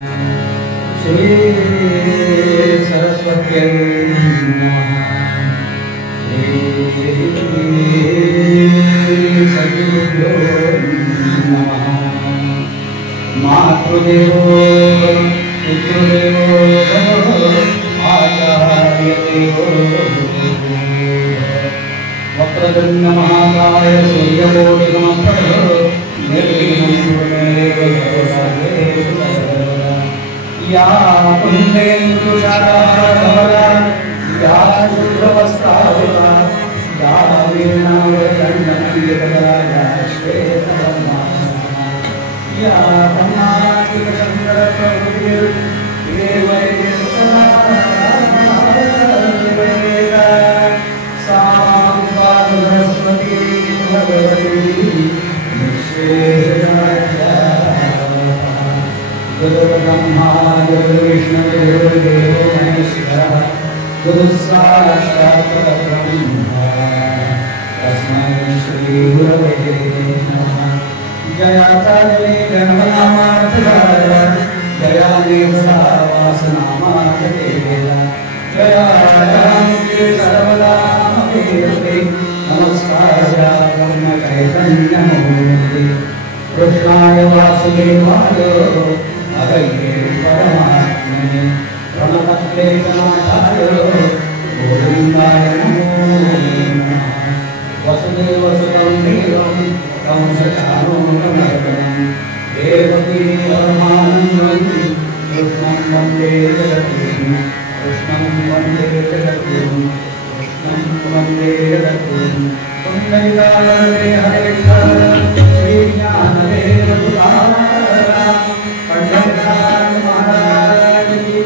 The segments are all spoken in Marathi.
श्री सरस्वत्यै नमः। श्री सद्गुरुभ्यो नमः। मातृदेवो पितृदेवो आचार्यदेवो वक्रतुण्ड महाकाय सूर्यकोटिसमप्रभ निर्विघ्नं कुरु मे देव या कुंदेन्दुशाखाधवला या शुभ्रवस्त्रावृता या वीणावदण्डमण्डितकला या श्वेतवर्णा या ब्रह्मादिकशङ्करप्रभुर्देवैर्वेदा सा सरस्वती भगवती विश्वेश्वराध्या गुरुर्ब्रह्मा गुरुर्विष्णु गुरुर्देवो महेश्वरः गुरुस्साक्षात् परब्रह्म तस्मै श्रीगुरवे नमः। जयाताजले गणनामार्थकाय जयादेवसावासनामार्थकेला जयामुखे सर्वदामकीर्ति नमस्कार्या ब्रह्मचैतन्यमूर्ति कृष्णाय वासुदेवाय अगये परमात्मने प्रणतक्लेशनाशाय गोविन्दाय नमो नमः। वसुदेवसुतं देवं कंसचाणूरमर्दनं देवकी परमानन्दं कृष्णं वन्दे जगद्गुरुं कृष्णं वन्दे जगद्गुरुं कृष्णं वन्दे जगद्गुरुं पुण्डरीकाले हरे श्रीज्ञानदेव तुकाराम पंडितराज महाराज की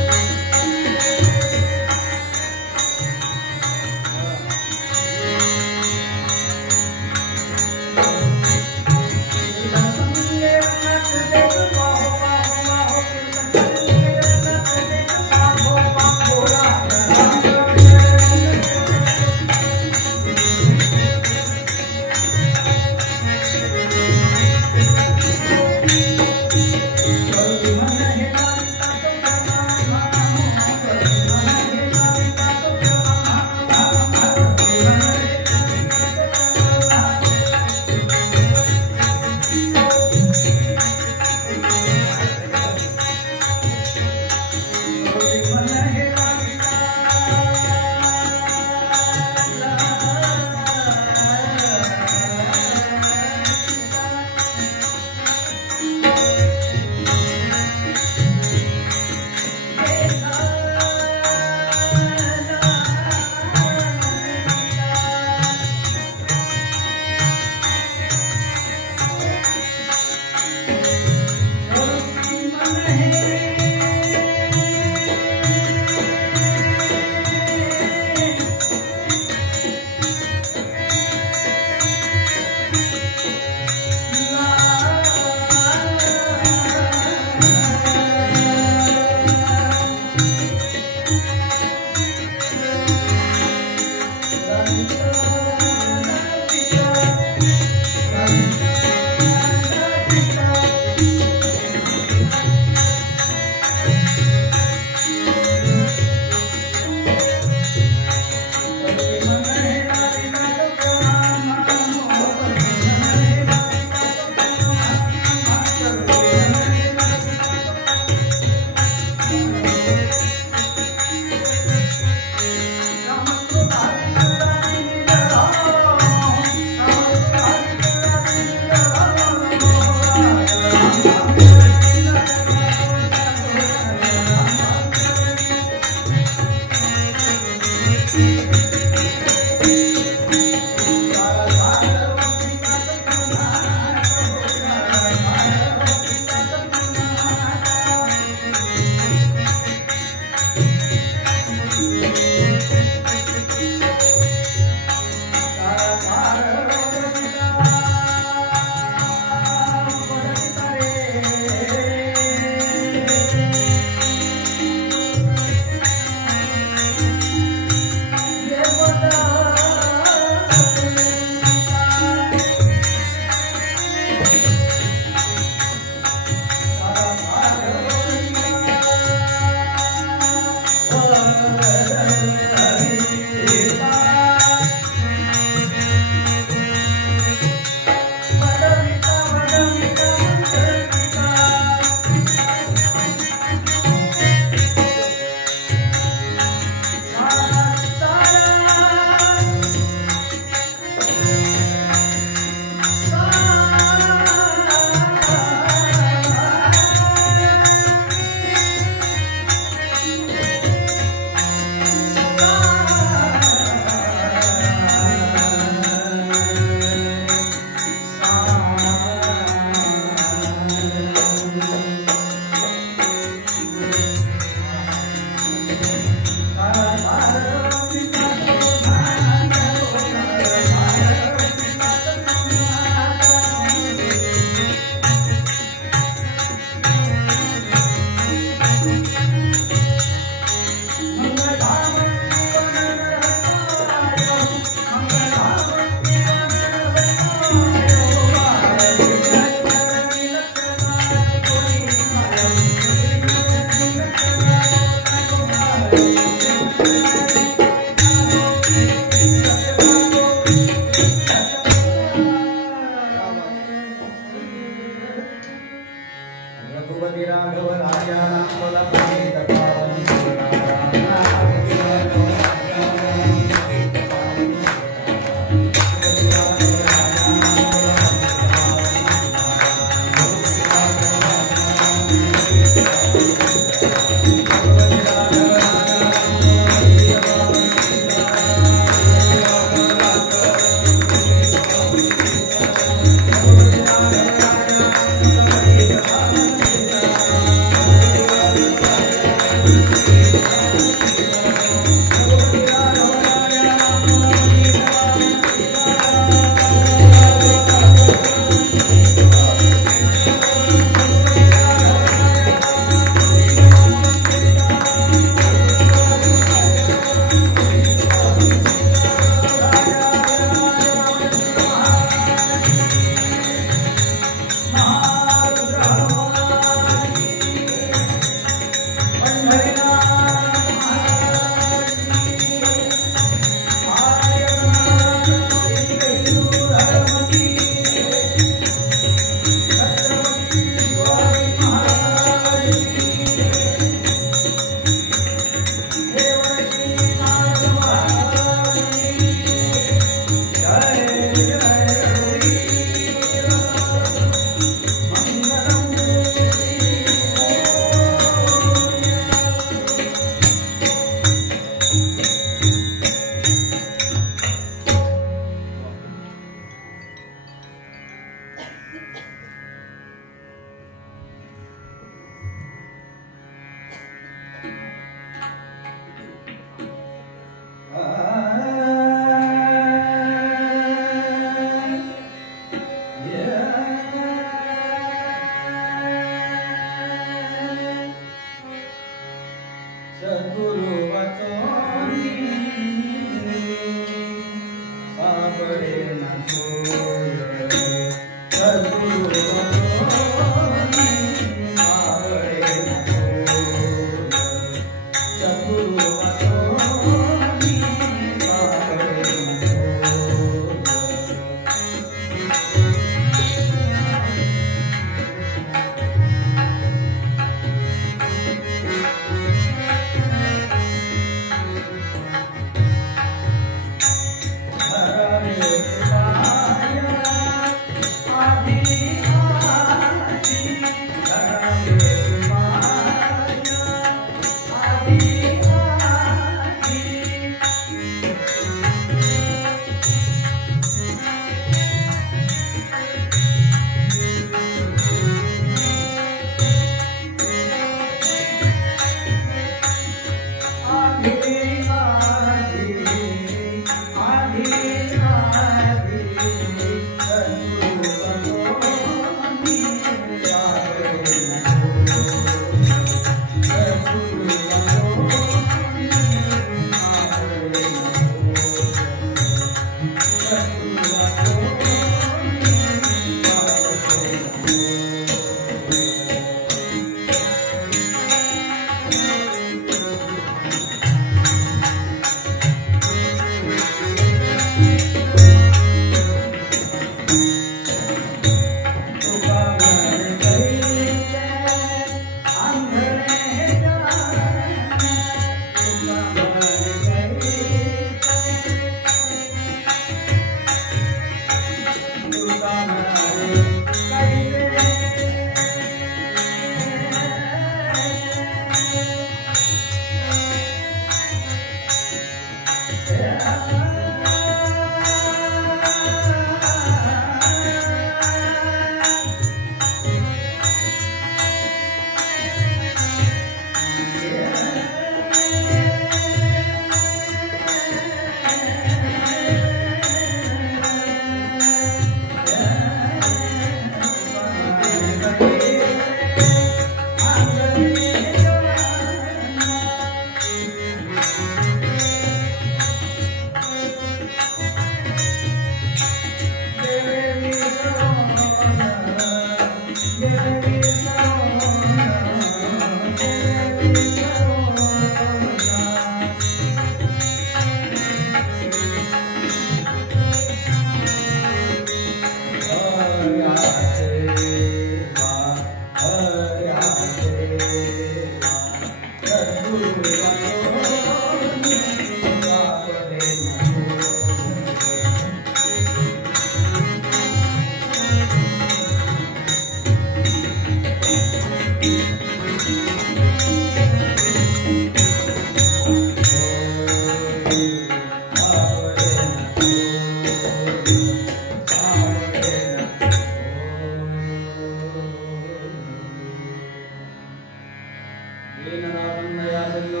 Amen.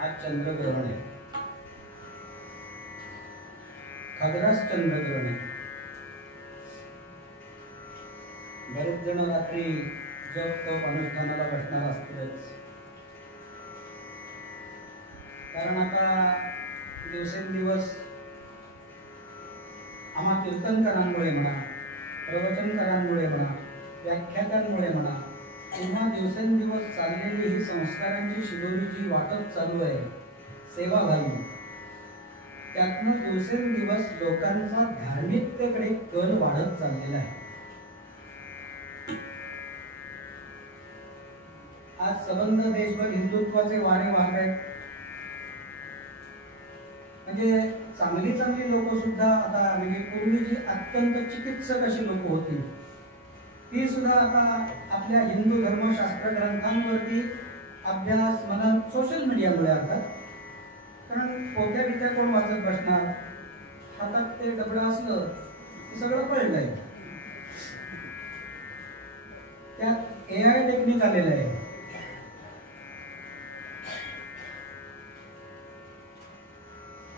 आज चंद्रग्रहण आहे, खग्रास चंद्रग्रहण आहे. बरेच जण रात्री जप तप अनुष्ठानाला बसणार असतीलच, कारण आता दिवसेंदिवस आम्हा कीर्तनकारांमुळे म्हणा, प्रवचनकारांमुळे म्हणा, व्याख्यात्यांमुळे म्हणा, किंवा दिवसेंदिवस चाललेली ही संस्कारांची शिदोरी जी वाटप चालू आहे सेवाभावी, त्यातनं दिवसेंदिवस लोकांचा धार्मिकतेकडे कल वाढत चाललेला आहे. आज सबंध देशभर हिंदुत्वाचे वारे वाहत आहेत. म्हणजे चांगली चांगली लोक सुद्धा आता, म्हणजे पूर्वी जी अत्यंत चिकित्सक अशी लोक होती ती सुद्धा आता आपल्या हिंदू धर्मशास्त्र ग्रंथांवरती अभ्यास मनन, सोशल मीडियामुळे अर्थात, कारण पोत्या बित्या कोण वाचत बसणार, हातात ते दगड असलं की सगळं कळलंय. त्यात AI टेक्निक आलेलं आहे.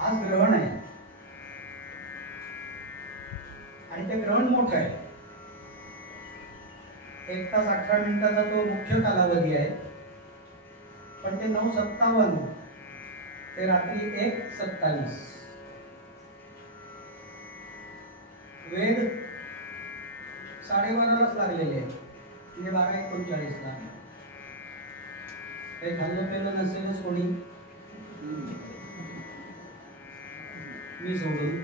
आज ग्रहण आहे आणि ते ग्रहण मोठं आहे. 1 तास 18 मिनिटाचा तो मुख्य कालावधी आहे, पण ते 9:57 ते रात्री 1:27 वेद 12:30लाच लागलेले आहेत, म्हणजे 12:39ला. काही खाल्लं पेलं नसेलच कोणी, मी सोडून.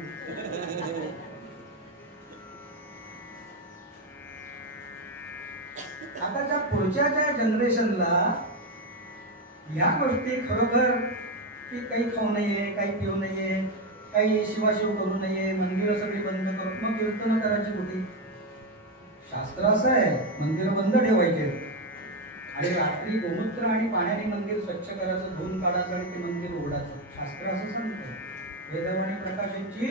आताच्या पुढच्या ज्या जनरेशनला ह्या गोष्टी खरोखर की काही खाऊ नये, काही पिऊ नये, काही शिवाशिव करू नये, मंदिरं सगळी बंद करू, मग कीर्तन करायची कुठे? शास्त्र असं आहे, मंदिरं बंद ठेवायचे आणि रात्री गोमूत्र आणि पाण्याने मंदिर स्वच्छ करायचं, धुवून काढायचं आणि ते मंदिर उघडायचं. शास्त्र असं सांगतं. वेदम आणि प्रकाशांची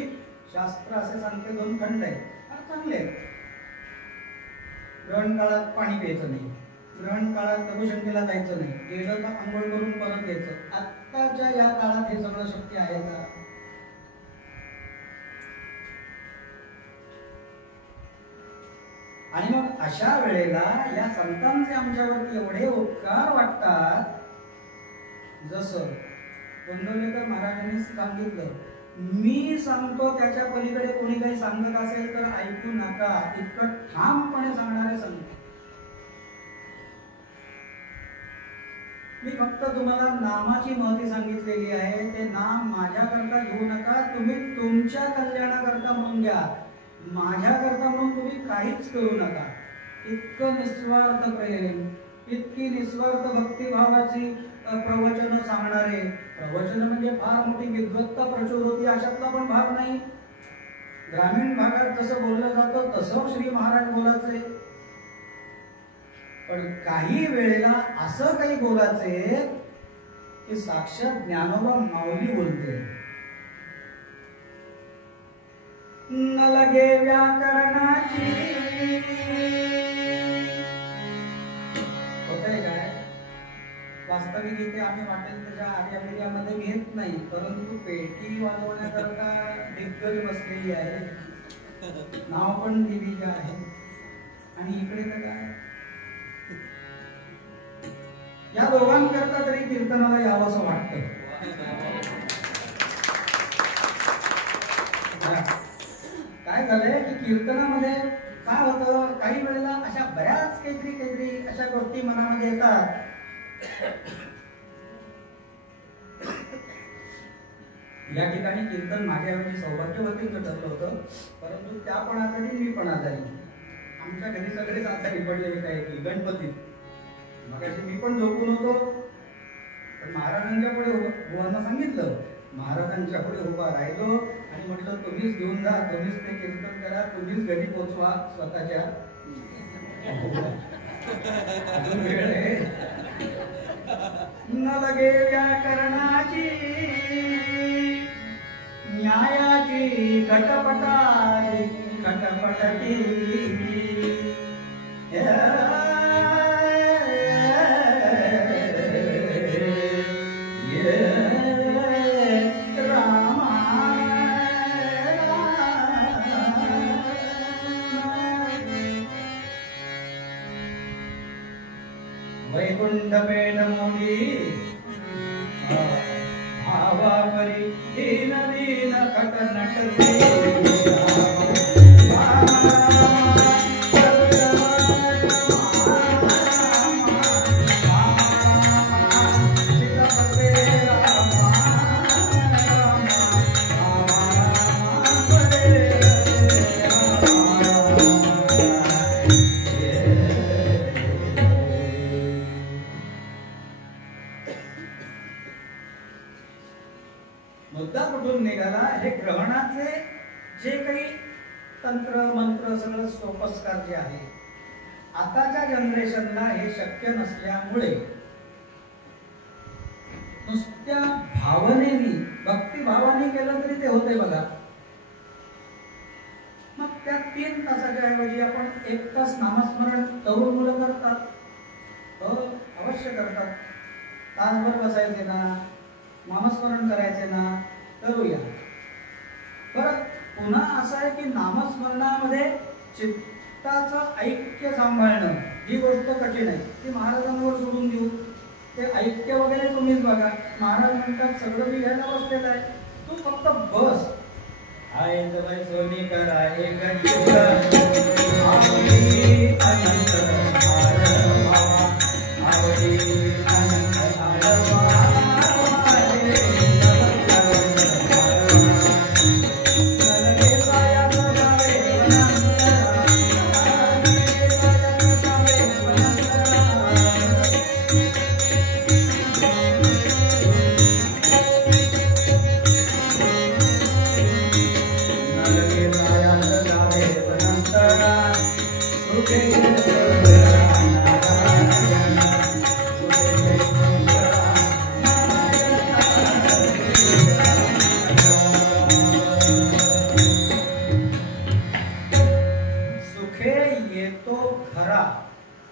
शास्त्र असे सांगते. 2 खंड आहेत, चांगले आहेत. ग्रहण काळात पाणी प्यायचं नाही, ग्रहण काळात लघुशंकेला जायचं नाही, गेलं तर आंघोळ करून परत यायचं. आत्ताच्या या काळात हे सगळं शक्य आहे का? आणि मग अशा वेळेला या संतांचे आमच्यावरती एवढे उपकार वाटतात, जसं गोंदवलेकर महाराजांनी सांगितलं, मी सांगतो त्याच्या पलीकडे कोणी काही सांगत असेल तर ऐकू नका, इतकं ठामपणे सांगणारे संत. मी फक्त तुम्हाला नामाची महती सांगितलेली आहे. ते नाम माझ्याकरता घेऊ नका, तुम्ही तुमच्या कल्याणाकरता म्हणून घ्या, माझ्याकरता म्हणून तुम्ही काहीच करू नका. इतकं निस्वार्थ प्रेम, इतकी निस्वार्थ भक्तिभावाची प्रवचन सांगणारे. प्रवचन म्हणजे फार मोठी विद्वत्ता प्रचुर होती अशातला पण भाग नाही. ग्रामीण भागात जसं बोललं जातं तसं श्री महाराज बोलायचे, पण काही वेळेला असं काही बोलायचे की साक्षात ज्ञानोबा माऊली बोलते. न लगे व्याकरणाची, होतंय काय? वास्तविक इथे आम्ही वाटेल त्याच्या आर्यामध्ये घेत नाही, परंतु पेटी वाजवण्याकरता दिग्गज बसलेली आहे, नाव पण दिवीज आहे. आणि इकडे तर काय, या दोघांकरता तरी कीर्तनाला यावं असं वाटतं. काय झालंय की कीर्तनामध्ये काय होतं, काही वेळेला अशा बऱ्याच काहीतरी अशा गोष्टी मनामध्ये येतात. या ठिकाणी कीर्तन माझ्याऐवजी सौभाग्यवतींचं ठरलं होतं, परंतु त्या पण आजारी, मी पण आजारी. आमच्या घरी सगळेच आजारी पडलेले काय की गणपतीत. मगाशी मी पण झोपून होतो, पण महाराजांच्या पुढे बुवांना सांगितलं, महाराजांच्या पुढे उभा राहिलो आणि म्हटलं तुम्हीच घेऊन जा, तुम्हीच ते कीर्तन करा, तुम्हीच घरी पोचवा स्वतःच्या. अजून वेळ आहे. न लगे व्याकरणाची, न्यायाची घटपटाची घटपटती, yeah. वैकुंठ पेण मोदी भावा परी दीन दीन कट नटते मुद्दा कुठून निघाला? हे ग्रहणाचे जे काही तंत्र मंत्र सगळं सोपस्कार जे आहे, आताच्या जनरेशनला हे शक्य नसल्यामुळे नुसत्या भावनेनी भक्तिभावाने केलं तरी ते होते बघा. मग त्या 3 तासाच्या ऐवजी आपण 1 तास नामस्मरण तरुण मुलं करतात, अवश्य करतात. तासभर बसायचे ना, नामस्मरण करायचे ना, करूया. बरं, पुन्हा असं आहे की नामस्मरणामध्ये चित्ताचं ऐक्य सांभाळणं ही गोष्ट कठीण आहे. ती महाराजांवर सोडून देऊ. ते ऐक्य वगैरे तुम्हीच बघा. महाराज म्हणतात सगळं मी घ्यायला बसलेलं आहे, तू फक्त बस. आहे जवळ सोनी करा एक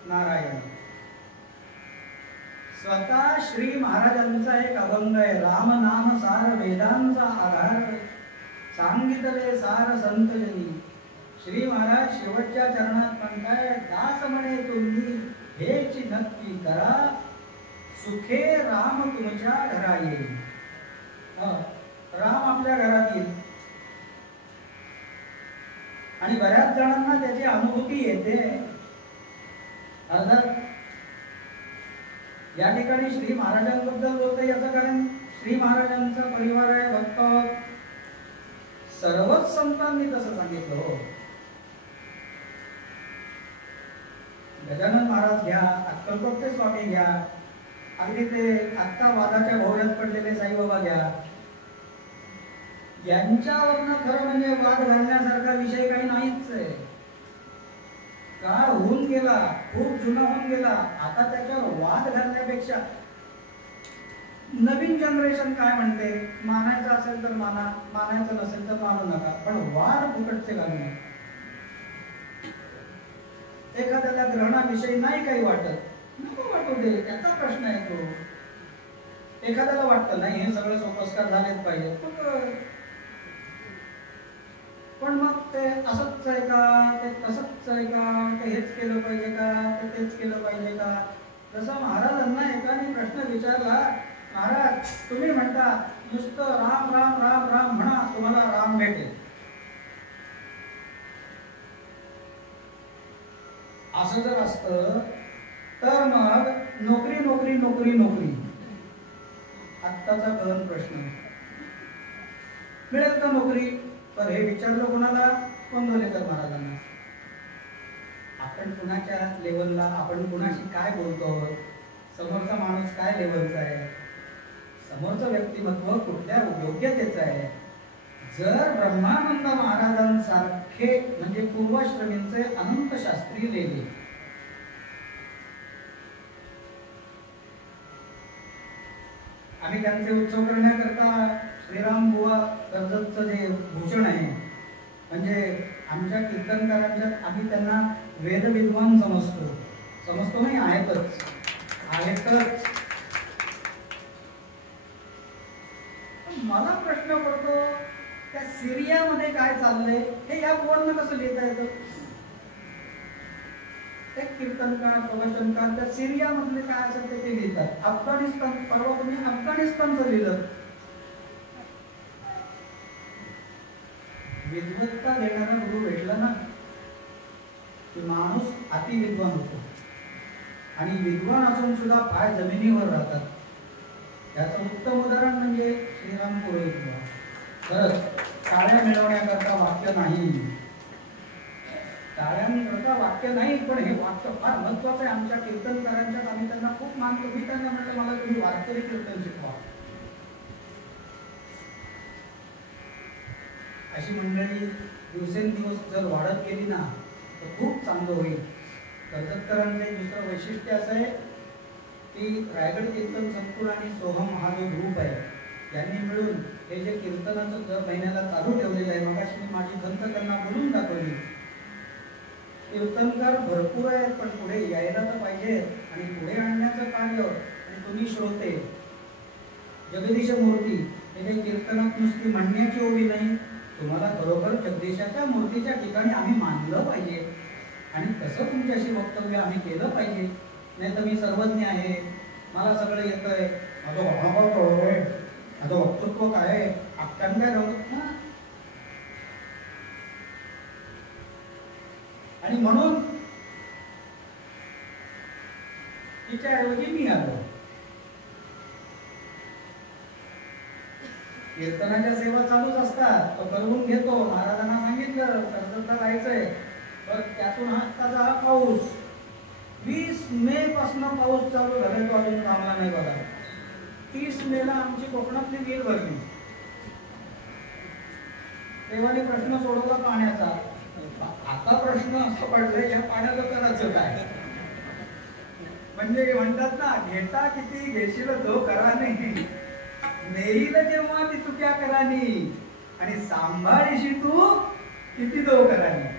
नारायण. स्वतः श्री महाराजांचा एक अभंग आहे, राम नाम सार वेदांचा आधार सांगितले सार संतजनी. श्री महाराज शेवटच्या चरणात म्हणताय, दास म्हणे तुम्ही हेची नक्की करा, सुखे राम तुमच्या घरा येईल. राम आपल्या घरात येईल. आणि बऱ्याच जणांना त्याची अनुभूती येते. अर्थात या ठिकाणी श्री महाराजांबद्दल बोलतोय याचं कारण श्री महाराजांचा परिवार आहे, भक्त. सर्वच संतांनी तसं सांगितलं. हो, गजानन महाराज घ्या, अक्कलकोटचे स्वामी घ्या, अगदी ते आत्ता वादाच्या भोवऱ्यात पडलेले साईबाबा घ्या. यांच्यावरनं खरं म्हणजे वाद घालण्यासारखा विषय काही नाहीच आहे. काळ होऊन गेला, खूप जुना होऊन गेला. आता त्याच्यावर वाद घालण्यापेक्षा नवीन जनरेशन काय म्हणते, मानायचं असेल तर माना, मानायचं नसेल तर मानू नका, पण वाद फुकटचे घालू नका. एखाद्याला ग्रहणाविषयी नाही काही वाटत, नको वाटू दे, त्याचा प्रश्न आहे तो. एखाद्याला वाटतं नाही हे सगळं सोपस्कार झालेच पाहिजे, पण मग ते असंच आहे का, ते तसंच आहे का, ते हेच केलं पाहिजे का, ते तेच केलं पाहिजे का. जसं महाराजांना एकाने प्रश्न विचारला, महाराज तुम्ही म्हणता नुसतं राम राम राम राम म्हणा, तुम्हाला राम भेटेल. असं जर असतं तर मग नोकरी नोकरी नोकरी नोकरी आत्ताचा गहन प्रश्न. मिळेल का नोकरी? तर हे विचारलं कोणाला? कोंडोलेकर महाराजांना. आपण कुणाच्या लेवलला, आपण कुणाशी काय बोलतो, समोरचा माणूस काय लेवलचा आहे, समोरचं व्यक्तिमत्व कुठल्या योग्यतेचं आहे. जर ब्रह्मानंद महाराजांसारखे म्हणजे पूर्वाश्रमींचे अनंत शास्त्री लेले आम्ही त्यांचे उत्सव करण्याकरता श्रीराम बुवा कर्जतचं जे भूषण आहे, म्हणजे आमच्या कीर्तनकारांच्या आम्ही त्यांना वेद विद्वान समजतो नाही, आहेतच. मला प्रश्न पडतो, त्या सिरियामध्ये काय चाललंय हे या बोर्डनं कसं लिहिता येतं? ते कीर्तनकार प्रवचनकार त्या सिरियामधले काय असेल ते लिहितात. अफगाणिस्तान, परवा तुम्ही अफगाणिस्तानचं लिहिलं. विद्वत्ता देणारा गुरु भेटला ना की माणूस अति विद्वान होतो. आणि विद्वान असून सुद्धा पाय जमिनीवर राहतात. याचं उत्तम उदाहरण म्हणजे श्रीराम पुरोहित. खरंच टाळ्या मिळवण्याकरता वाक्य नाही, टाळ्यांकरता वाक्य नाही, पण हे वाक्य फार महत्वाचं आहे. आमच्या कीर्तनकारांच्यात आम्ही त्यांना खूप मानतो. मी त्यांना म्हटलं मला तुम्ही वारकरी कीर्तन शिकवा. अशी मंडळी दिवसेंदिवस जर वाढत गेली ना तर खूप चांगलं होईल. कर्जतकरांचं एक दुसरं वैशिष्ट्य असं आहे की रायगड कीर्तन संकुल आणि सोहम हा जो ग्रुप आहे यांनी मिळून हे जे कीर्तनाचं दर महिन्याला चालू ठेवलेलं आहे. मगाशी मी माझी खंत त्यांना बोलून दाखवली. कीर्तनकार भरपूर आहेत पण पुढे यायला तर पाहिजे आणि पुढे आणण्याचं कार्य. आणि तुम्ही श्रोते, जगदीश मूर्ती हे कीर्तनात नुसती म्हणण्याची ओवी नाही, तुम्हाला खरोखर जगदीशाच्या मूर्तीच्या ठिकाणी आम्ही मानलं पाहिजे आणि तसं तुमच्याशी वक्तव्य आम्ही केलं पाहिजे. नाही तर मी सर्वज्ञ आहे, मला सगळं येतंय, माझं अनुभव आहे, माझं वक्तृत्व काय आहे, आख्यान काय रंगत ना. आणि म्हणून तिच्याऐवजी मी आलो. कीर्तनाच्या सेवा चालूच असतात, तो करून घेतो. महाराजांना सांगितलं कर्जतला जायचंय, तर त्यातून हा पाऊस 20 मे पासून पाऊस चालू झालाय, तो अजून थांबला नाही बघा. 30 मेला आमची कोकणातली विहीर भरली. तेव्हाने प्रश्न सोडवला पाण्याचा. आता प्रश्न असं पडलाय या पाण्याचं करायचं काय. म्हणजे म्हणतात ना, घेता किती घेशील तो करा नाही, नेईल जेव्हा ती चुक्या करानी आणि सांभाळीशी तू किती दो करानी.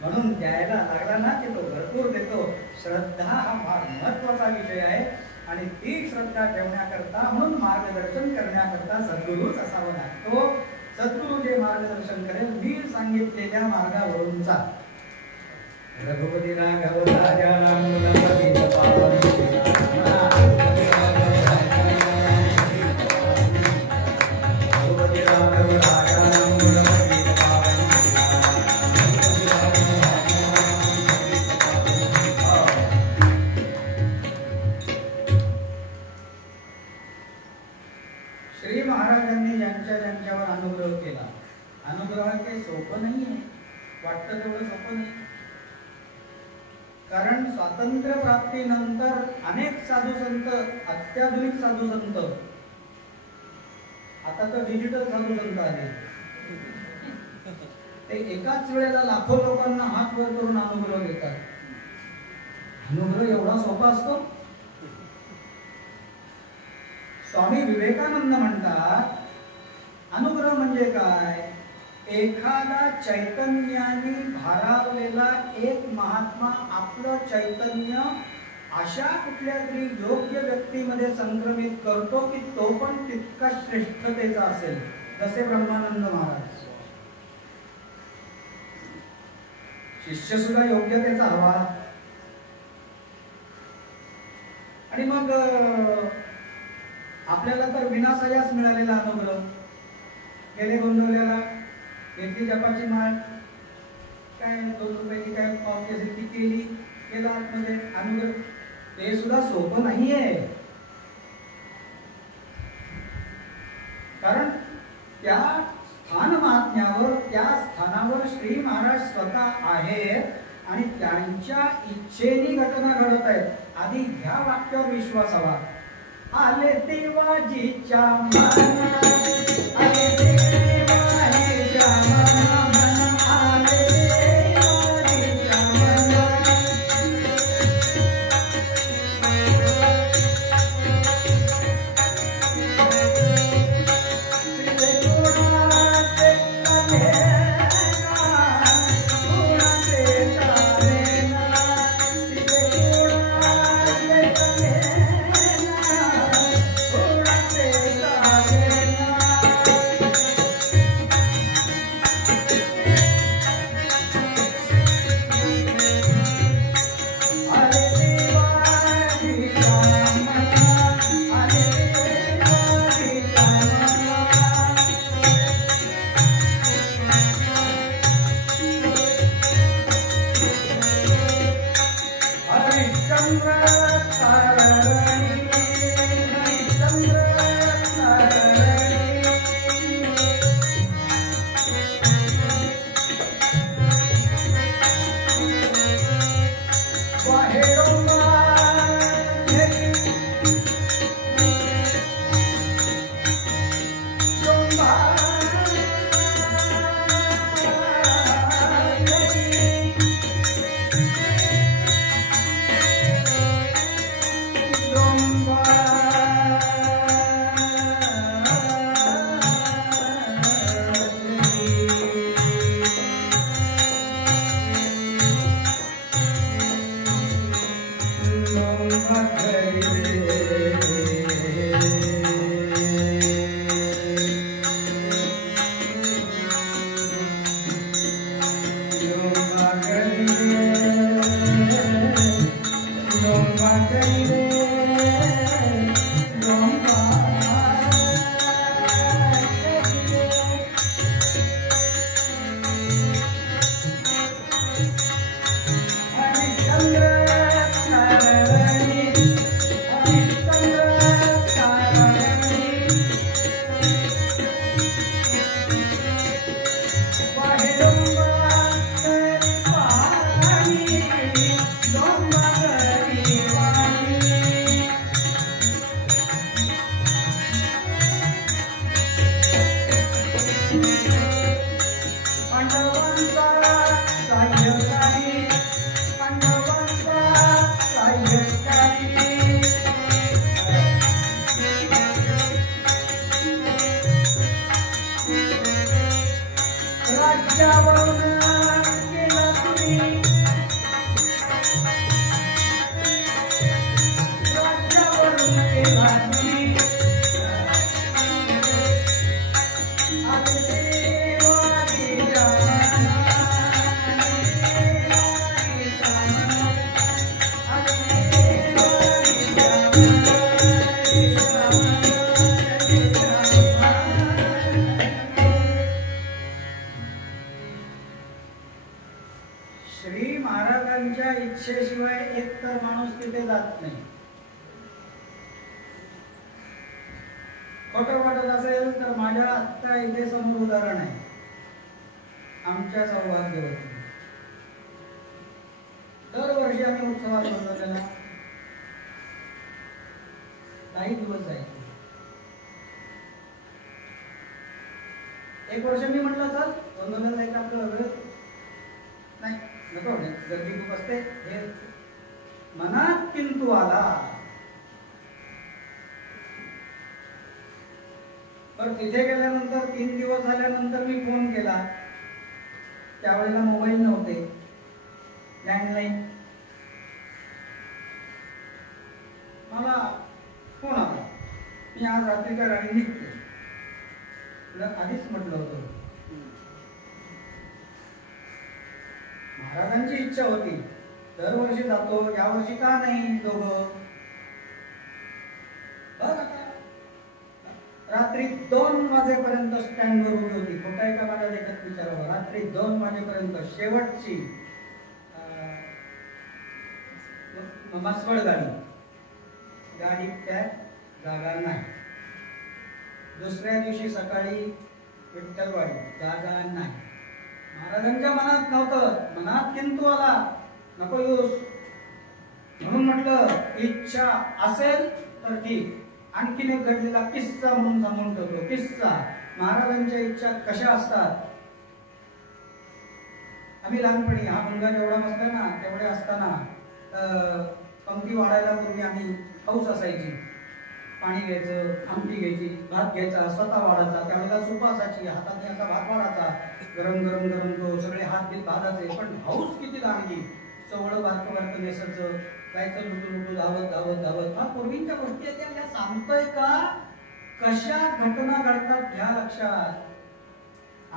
म्हणून द्यायला लागला ना की तो भरपूर देतो. श्रद्धा हा फार महत्वाचा विषय आहे आणि ती श्रद्धा ठेवण्याकरता म्हणून मार्गदर्शन करण्याकरता सद्गुरूच असावा लागतो. सद्गुरू जे मार्गदर्शन करेल मी सांगितलेल्या मार्गावरूनचा. रघुपती राघव राजा राम श्री महाराजांनी ज्यांच्यावर अनुग्रह केला, अनुग्रह काही सोपं नाहीये, वाटतं तेवढं सोपं नाही. कारण स्वातंत्र्य प्राप्तीनंतर अनेक साधू संत, अत्याधुनिक साधू संत, आता तर डिजिटल साधू संत आले, ते एकाच वेळेला लाखो लोकांना हात वर करून अनुग्रह देतात. अनुग्रह एवढा सोपा असतो? स्वामी विवेकानंद म्हणतात अनुग्रह म्हणजे काय? एखादा चैतन्याने भारावलेला एक महात्मा आपलं चैतन्य अशा कुठल्या तरी योग्य व्यक्तीमध्ये संक्रमित करतो की तो पण तितका श्रेष्ठतेचा असेल. जसे ब्रह्मानंद महाराज, शिष्य सुद्धा योग्यतेचा हवा. आणि मग आपल्याला तर विनाशयास मिळालेला अनुग्रह. गेले गोंधवल्याला घेतली जपाची माळ, काय 2 रुपयाची काय पावती असेल ती केली, केला आतमध्ये अनुग्रह. ते सुद्धा सोपं नाहीये. कारण त्या स्थान महात्म्यावर, त्या स्थानावर श्री महाराज स्वतः आहेत आणि त्यांच्या इच्छेने घटना घडत आहेत. आधी ह्या वाक्यावर विश्वास हवा. आले देवाजीच्या मना, आले देवाजीच्या मना, आले देवाजीच्या मना. श्री महाराजांच्या इच्छेशिवाय एक तर माणूस तिथे जात नाही. खोटं वाटत असेल तर माझ्या आत्ता इथे समोर उदाहरण आहे आमच्या सौभाग्यवती. दरवर्षी आम्ही उत्सवात बोलतो त्याला काही दिवस जायचे. एक वर्ष मी म्हटलं चल गोंधळला जायचं आपलं वेळ नाही नको गर्दी खूप असते हे मनात किंतु आला. तर तिथे गेल्यानंतर 3 दिवस झाल्यानंतर मी फोन केला. त्यावेळेला मोबाईल नव्हते, लँडलाईन. मला फोन आला मी आज रात्रीच्या गाडी निघते. तुला आधीच म्हटलं होतं महाराजांची इच्छा होती दरवर्षी जातो यावर्षी का नाही दोघं. रात्री 2 वाजेपर्यंत स्टँडवर उभी होती. खोटा आहे का माझ्या देखत विचारावं. रात्री 2 वाजेपर्यंत शेवटची मसवड गाडी त्या जागा नाही. दुसऱ्या दिवशी सकाळी विठ्ठलवाडी जागा नाही. महाराजांच्या मनात नव्हतं, मनात किंतु आला नको येऊस म्हणून म्हटलं इच्छा असेल तर ठीक. आणखीन एक घडलेला किस्सा म्हणून सांगून ठेवतो. किस्सा महाराजांच्या इच्छा कशा असतात. आम्ही लहानपणी हा मुलगा जेवढा बसला ना तेवढे असताना पंक्ती वाढायला पूर्वी आम्ही हौस असायची. पाणी घ्यायचं, आमटी घ्यायची, भात घ्यायचा, स्वतः वाढायचा. त्यावेळेला सूप असायची, हातात असा भात वाढायचा. गरम गरम गरम तो सगळे हात बीत भाजायचे. पण हौस किती दांडगी. चवळं बारकं बारकं नेसायचं, जायचं लुटू लुटू धावत धावत धावत. हा पूर्वीच्या गोष्टी आहेत या सांगतोय का कशा घटना घडतात घ्या लक्षात.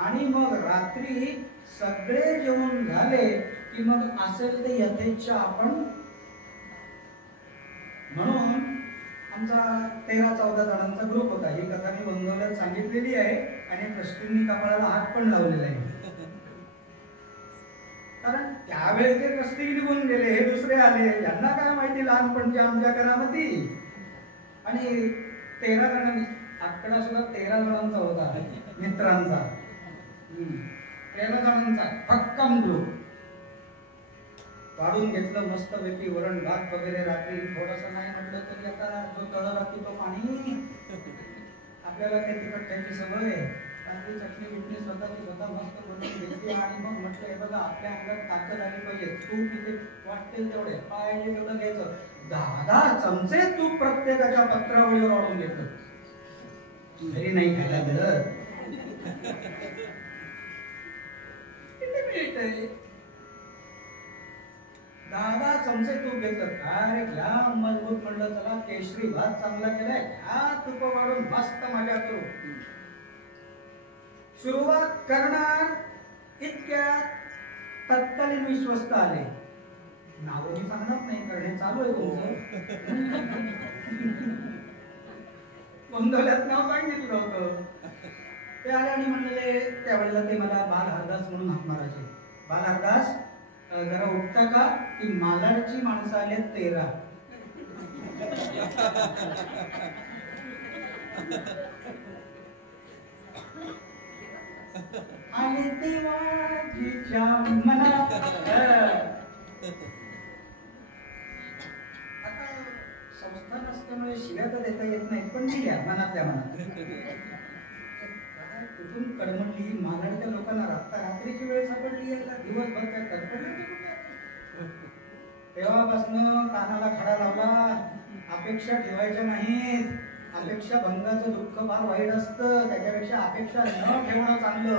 आणि मग रात्री सगळे जेवण झाले की मग असेल ते यथेच्छा आपण. म्हणून आमचा 13-14 जणांचा ग्रुप होता. ही कथा मी बंधुला सांगितलेली आहे आणि ट्रस्टींनी कपाळाला हात पण लावलेला आहे. कारण त्यावेळेचे रस्ते निघून गेले, हे दुसरे आले, यांना काय माहिती लहानपणच्या आमच्या घरामध्ये. आणि 13 जणांनी, आकडा सुद्धा 13 जणांचा होता मित्रांचा. 13 जणांचा भक्कम ग्रुप काढून घेतलं मस्तपैकी. वरण भात वगैरे रात्री थोडंसं नाही म्हटलं तरी आता जो तळ राहते तो पाणी, आपल्याला ते तिखट खायची सवय. रात्री चटणी बिटणी स्वतः मस्त बनवून घेतली. आणि मग म्हटलं हे बघा आपल्या अंगात ताकद आली पाहिजे, तूप किती वाटतील तेवढे पाहिजे तेवढं घ्यायचं. 10 चमचे तूप प्रत्येकाच्या पत्रावळीवर वाढून घेतलं. घरी नाही खायला मिळत, किती मिळतंय. 10 चमचे तूप घेतलं. काय घ्या मजबूत म्हणलं, चला केशरी भात चांगला केलाय, घ्या तूप वाढून मस्त मजा करू. सुरुवात करणार इतक्या तत्कालीन विश्वस्त आले. नाव मी सांगणार नाही, करणे चालू आहे तुमचं. गोंधळात नाव सांगितलं होतं. ते आले आणि म्हणले, त्यावेळेला ते मला बाल हरदास म्हणून हाक मारायचे. बाल हरदास जरा उठता का, की मालाडची माणसं आले 13. आणि देवाजीच्या मनात आता संस्थान असल्यामुळे शिव्या तर देता येत नाही, पण दिल्या मनातल्या मनात. कुठून कडमडली मालाडच्या लोकांना रात्रीची वेळ सापडली, यायला दिवसभर काय कडपडले. तेव्हापासून कानाला खडा लावला, अपेक्षा ठेवायच्या नाहीत. अपेक्षा भंगाचं दुःख फार वाईट असतं, त्याच्यापेक्षा अपेक्षा न ठेवणं चांगलं.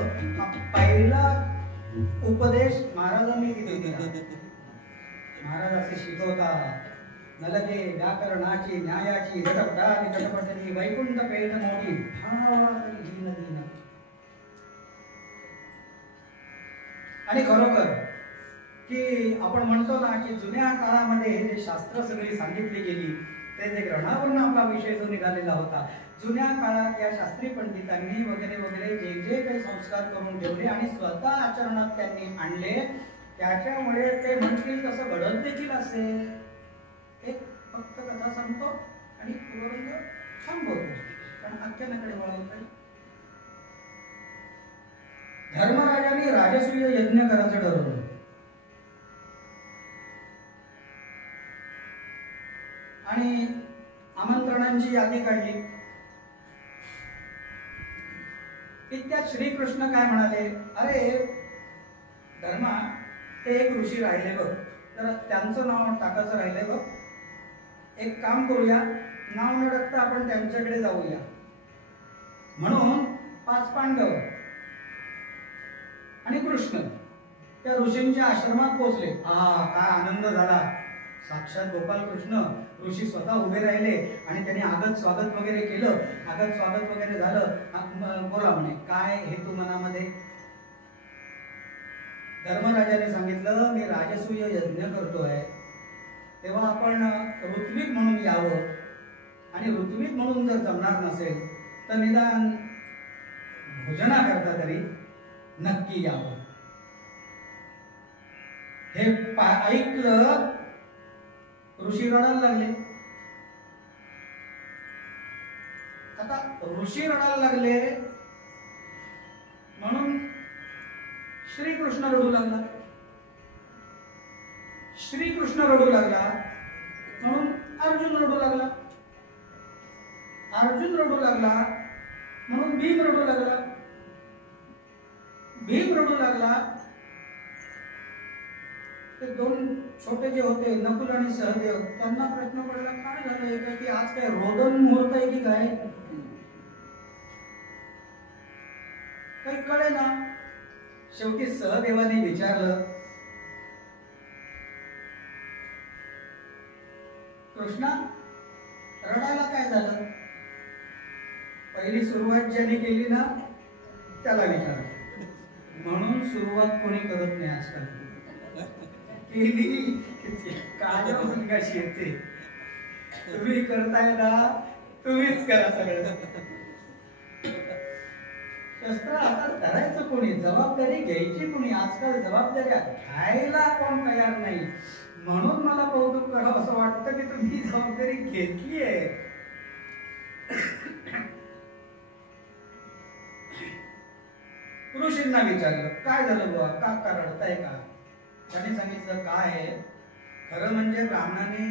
पहिला उपदेश महाराजांनी दिला. महाराज असे शिकवतात, नलगे व्याकरणाची न्यायाची गटपटाची गटपटली वैकुंठ पेट मोठी भावाकरी ही नदी न. आणि खरोखर की आपण म्हणतो ना की जुन्या काळामध्ये हे जे शास्त्र सगळी सांगितली गेली, ते जे ग्रहणावरून आपला विषय जो निघालेला होता, जुन्या काळात या शास्त्री पंडितांनी वगैरे वगैरे जे जे काही संस्कार करून ठेवले आणि स्वतः आचरणात त्यांनी आणले, त्याच्यामुळे ते म्हणतील तसं घडत देखील असेल. एक फक्त कथा सांगतो आणि पूर्वरंग थांबवतो, कारण आख्यानाकडे वळवतोय. धर्मराजाने राजसूय यज्ञ करायचं ठरवलं. आणि आमंत्रणांची यादी काढली. इतक्यात श्रीकृष्ण काय म्हणाले, अरे धर्मा, ते एक ऋषी राहिले बघ, तर त्यांचं नाव टाकायचं राहिलंय बघ. एक काम करूया, नाव न टाकता आपण त्यांच्याकडे जाऊया. म्हणून 5 पांडव आणि कृष्ण त्या ऋषींच्या आश्रमात पोहोचले. काय आनंद झाला. साक्षात गोपाल कृष्ण ऋषी स्वतः उभे राहिले आणि त्यांनी आगत स्वागत वगैरे केलं. आगत स्वागत वगैरे झालं. बोला म्हणे, काय हेतू मनामध्ये. धर्मराजाने सांगितलं, मी राजसूय यज्ञ करतोय, तेव्हा आपण ऋत्विक म्हणून यावं. आणि ऋत्विक म्हणून जर जमणार नसेल तर निदान भोजना करता तरी नक्की यावं. हे ऐकलं, ऋषी रडायला लागले. आता ऋषी रडायला लागले म्हणून श्रीकृष्ण रडू लागला. श्रीकृष्ण रडू लागला म्हणून अर्जुन रडू लागला. अर्जुन रडू लागला म्हणून भीम रडू लागला. भीम रडू लागला. ते 2 छोटे जे होते नकुल आणि सहदेव, त्यांना प्रश्न पडला, काय झालं की आज काय रोदन मुहूर्त आहे की काय, काही कळे ना. शेवटी सहदेवाने विचारलं, कृष्णा रडायला काय झालं. पहिली सुरुवात ज्याने केली ना त्याला विचार. म्हणून सुरुवात कोणी करत नाही आजकाल. केली काय कशी येते. तुम्ही करताय ना, तुम्हीच करा सगळं. शस्त्र हातात धरायचं कोणी, जबाबदारी घ्यायची कोणी. आजकाल जबाबदाऱ्या घ्यायला कोण तयार नाही. म्हणून मला कौतुक करावं असं वाटतं की तुम्ही जबाबदारी घेतली आहे. ऋषींना विचारलं काय झालं बुवा, का रडताय का? त्याने सांगितलं काय आहे, खरं म्हणजे ब्राह्मणाने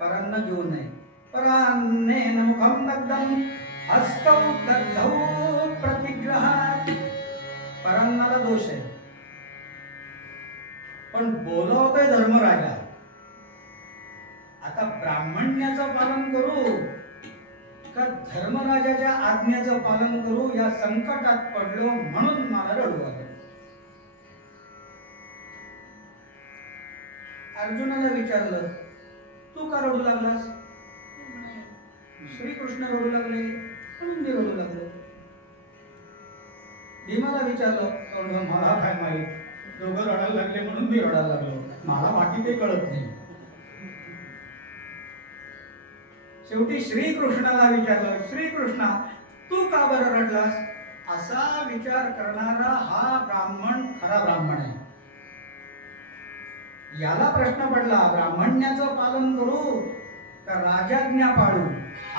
परांना घेऊ नये. परान्नेन मुखं दग्धं हस्तौ दग्धौ प्रतिग्रहात्. परान्नाला दोष आहे, पण बोलवतोय धर्मराजा. आता ब्राह्मण्याचं पालन करू का धर्मराजाच्या आज्ञेचं पालन करू, या संकटात पडलो म्हणून मला रडू आलं. अर्जुनाला विचारलं तू का रडू लागलास? श्रीकृष्ण रडू लागले म्हणून मी रडू लागलो. भीमाला विचारलं मला काय माहित, दोघं रडायला लागले म्हणून मी रडायला लागलो, मला बाकी काही कळत नाही. शेवटी श्रीकृष्णाला विचारलं श्रीकृष्णा तू का बरं रडलास? असा विचार करणारा हा ब्राह्मण खरा ब्राह्मण आहे. याला प्रश्न पडला ब्राह्मण्याचं पालन करू का राजाज्ञा पाळू,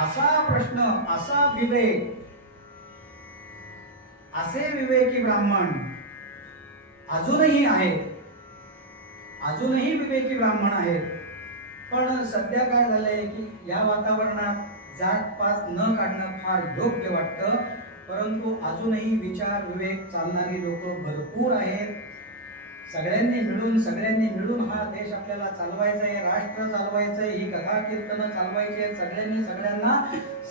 असा प्रश्न, असा विवेक, असे विवेकी ब्राह्मण अजूनही आहेत, अजूनही विवेकी ब्राह्मण आहेत. पण सध्या काय झालंय की या वातावरणात जातपात न काढणं फार योग्य वाटतं, परंतु अजूनही विचार विवेक चालणारी लोक भरपूर आहेत. सगळ्यांनी मिळून हा देश आपल्याला चालवायचा आहे, राष्ट्र चालवायचं आहे, ही कथा कीर्तनं चालवायची आहे. सगळ्यांनी सगळ्यांना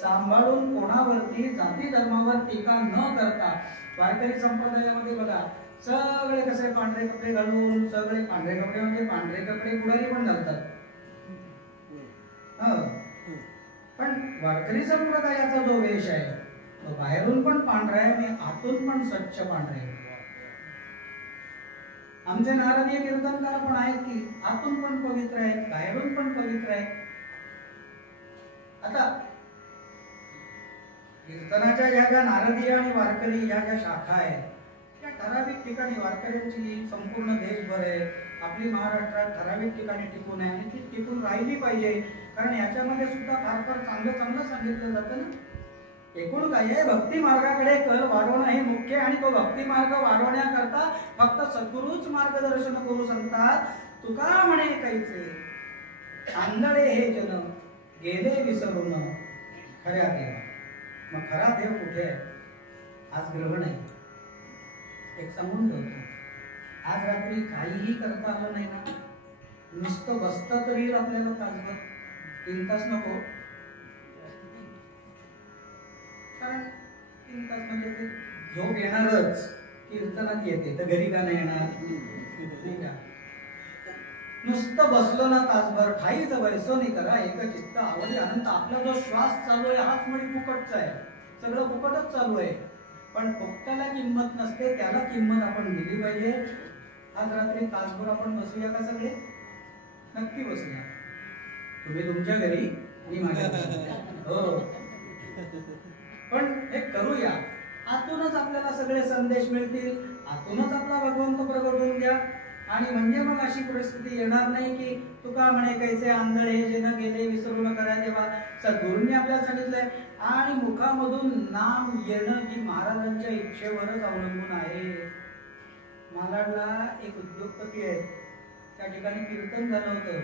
सांभाळून कोणावरती जाती धर्मावर टीका न करता. वारकरी संप्रदायामध्ये बघा सगळे कसे पांढरे कपडे घालून, सगळे पांढरे कपडे म्हणजे पांढरे कपडे पुढारी पण घालतात. पण वारकरी संप्रदायाचा जो वेश आहे तो बाहेरून पण पांढरा आहे आणि आतून पण स्वच्छ पांढरा आहे. आमचे नारदीय कीर्तनकार पण आहेत की आतून पण पवित्र आहेत, बाहेरून पण पवित्र आहेत. आता कीर्तनाच्या या ज्या नारदीय आणि वारकरी या ज्या शाखा आहेत त्या ठराविक ठिकाणी, वारकऱ्यांची संपूर्ण देशभर आहे, आपली महाराष्ट्रात ठराविक ठिकाणी टिकून आहे आणि ती टिकून राहिली पाहिजे. कारण याच्यामध्ये सुद्धा फार चांगलं सांगितलं जातं ना. एकूण काय आहे, भक्ती मार्गाकडे कल वाढवणं हे मुख्य, आणि तो भक्ती मार्ग वाढवण्याकरता फक्त सद्गुरूच मार्गदर्शन करू सांगतात. तुका म्हणे कैचे आंधळे हे जन गेले विसरून खऱ्या देवा. मग खरा देव कुठे आहे? आज ग्रहण आहे, एक सांगून ठेवतो, आज रात्री काहीही करता आलं नाही ना, नुसतं बसता तरी येईल आपल्याला तासभर, 3 तास नको. कारण 3 तास म्हणजे ते झोप येणारच, कीर्तनात येते तर घरी का नाही येणार? नुसतं बसलो ना तासभर, ठाईच वैसोनी करा एक चित्त आवडी अनंत. आपला जो श्वास चालू आहे हाच म्हणजे फुकटचा आहे, सगळं फुकटच चालू आहे. पण फुकटाला किंमत नसते, त्याला किंमत आपण दिली पाहिजे. आज रात्री तासभर आपण बसूया का? सगळे नक्की बसूया. तुम्ही तुमच्या घरी, मी माझ्या घरी. हो, पण हे करूया. आतूनच आपल्याला सगळे संदेश मिळतील, आतूनच आपला भगवंत प्रगट होऊन द्या. आणि म्हणजे मग अशी परिस्थिती येणार नाही की तुका म्हणे कैसे आंधळे जे न गेले विसरून करा देवा. सद्गुरूंनी आपल्याला सांगितलंय. आणि मुखामधून नाम येणं ही महाराजांच्या इच्छेवरच अवलंबून आहे. मालाडला एक उद्योगपती आहेत, त्या ठिकाणी कीर्तन झालं होतं.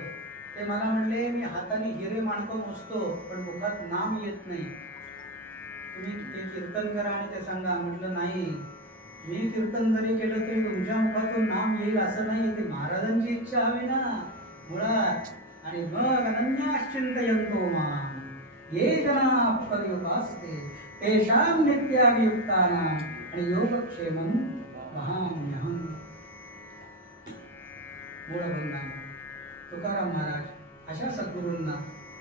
ते मला म्हणले मी हाताने हिरे माणकं मोजतो पण मुखात नाम येत नाही, तुम्ही ते कीर्तन करा आणि ते सांगा. म्हटलं नाही, मी कीर्तन जरी केलं तरी तुमच्या मुखातून नाम येईल असं नाही, ते महाराजांची इच्छा हवी ना मुळात. आणि मग अनन्याश्चिंतयन्तो मां ये जना पर्युपासते तेषां नित्याभियुक्तानां आणि योगक्षेमं वहाम्यहम्. मूळभंगा तुकाराम महाराज अशा सद्गुरूंना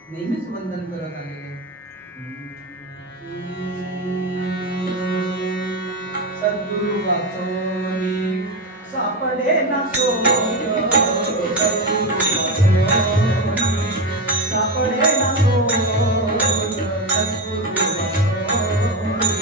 नेहमीच वंदन करत आलेले. सद्गुरु वाचोनी सापडे ना सोय, सापडे ना सोय, सद्गुरु वाचोनी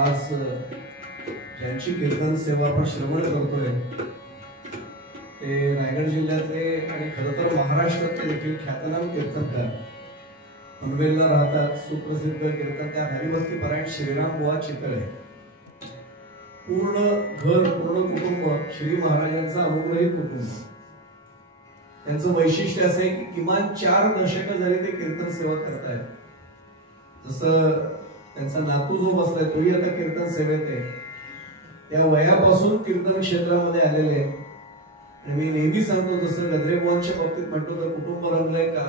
आज ज्यांची कीर्तन सेवा आपण श्रवण करतोय ते रायगड जिल्ह्यातले आणि खरं तर महाराष्ट्रातले देखील ख्यातनाम कीर्तनकार पनवेलला राहतात. सुप्रसिद्ध कीर्तनकार हरिभक्ती परायण श्रीराम बुवा चितळे. पूर्ण घर पूर्ण कुटुंब श्री महाराजांचं अनुग्रहित कुटुंब. त्यांचं वैशिष्ट्य असं आहे की किमान 4 दशकं झाली ते कीर्तन सेवा करतायत. जसं त्यांचा नातू जो बसलाय तोही आता कीर्तन सेवेत आहे. त्या वयापासून कीर्तन क्षेत्रामध्ये आलेले. आणि मी नेहमी सांगतो जसं गद्रे बुवांच्या बाबतीत म्हणतो तर कुटुंब रंगलंय का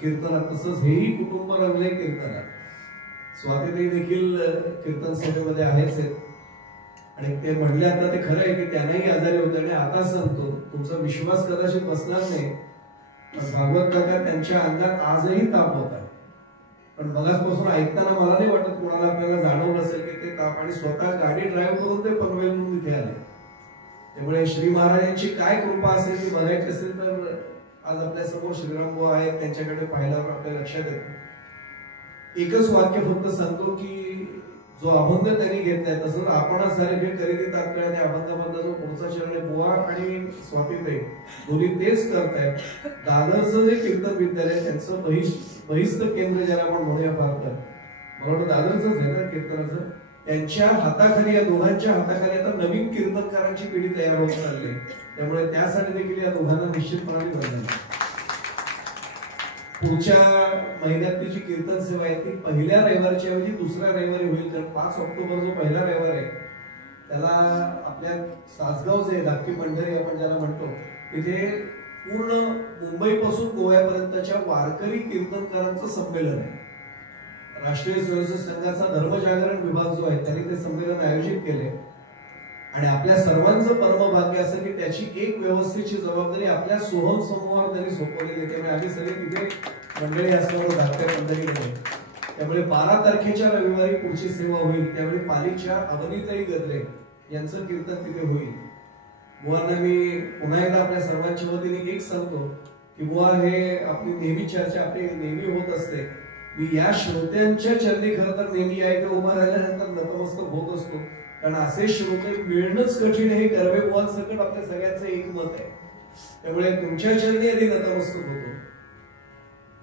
कीर्तनात, तसंच हेही कुटुंब रंगलंय कीर्तनात. स्वातीताई देखील कीर्तन सेवेमध्ये आहेच आहेत. आणि ते म्हणले आता ते खरं आहे की त्यांनाही आजारी होते. आणि आता सांगतो तुमचा विश्वास कदाचित बसणार नाही पण भागवत काका त्यांच्या अंगात आजही ताप होता. पण मगाचपासून ऐकताना मला नाही वाटत कोणाला आपल्याला जाणवलं असेल की ते ताप. आणि स्वतः गाडी ड्राईव्ह करून ते पनवेलहून इथे आले. त्यामुळे श्री महाराजांची काय कृपा असेल ती बघायची असेल तर आज आपल्या समोर श्रीराम बुवा आहेत. त्यांच्याकडे पाहिल्यावर आपल्या लक्षात येतं. एकच वाक्य फक्त सांगतो की जो अभंग त्यांनी घेतलाय तसंच आपण सारे खरेदी तात्काळ त्या अभंगामधला जो पुढचा चरण आहे बुवा आणि स्वातीताई दोन्ही तेच करतायत. दादरचं जे कीर्तन विद्यालय त्यांचं बहिस्त केंद्र ज्याला आपण म्हणूया भारतात, मला वाटतं दादरच आहे ना कीर्तनाचं, त्यांच्या हाताखाली या दोघांच्या हाताखाली आता नवीन कीर्तनकारांची पिढी तयार होत चालली. त्यामुळे त्यासाठी देखील या दोघांना निश्चितपणे धन्यवाद. पुढच्या महिन्यात जी कीर्तन सेवा आहे ती पहिल्या रविवारच्या ऐवजी दुसऱ्या रविवारी होईल. कारण 5 ऑक्टोबर जो पहिला रविवार आहे त्याला आपल्या सासगाव जे धाकटी पंढरी आपण ज्याला म्हणतो तिथे पूर्ण मुंबईपासून गोव्यापर्यंतच्या वारकरी कीर्तनकारांचं संमेलन आहे. राष्ट्रीय स्वयंसेवक संघाचा धर्मजागरण विभाग जो आहे त्यांनी ते संमेलन आयोजित केले. आणि आपल्या सर्वांचं परमभाग्य असं की त्याची एक व्यवस्थेची जबाबदारी आपल्या सोहम समूहावर त्यांनी सोपवलेली आहे. त्यामुळे आम्ही सगळे तिथे मंडळी असल्यामुळे धाकट्या पंढरीकडे. त्यामुळे 12 तारखेच्या रविवारी पुढची सेवा होईल. त्यावेळी पालीच्या अवनीताई गद्रे यांचं कीर्तन तिथे होईल. बुवांना मी पुन्हा एकदा आपल्या सर्वांच्या वतीने एक सांगतो की बुवा हे आपली नेहमी चर्चा आपली नेहमी होत असते. मी या श्रोत्यांच्या चरणी खरं तर नेहमी आहे ते उभा राहिल्यानंतर नतमस्तक होत असतो. कारण असे श्रोते मिळणंच कठीण हे कर्वे बुवांसकट आपल्या सगळ्यांचं एक मत आहे. त्यामुळे तुमच्या चरणी आधी नतमस्तक होतो.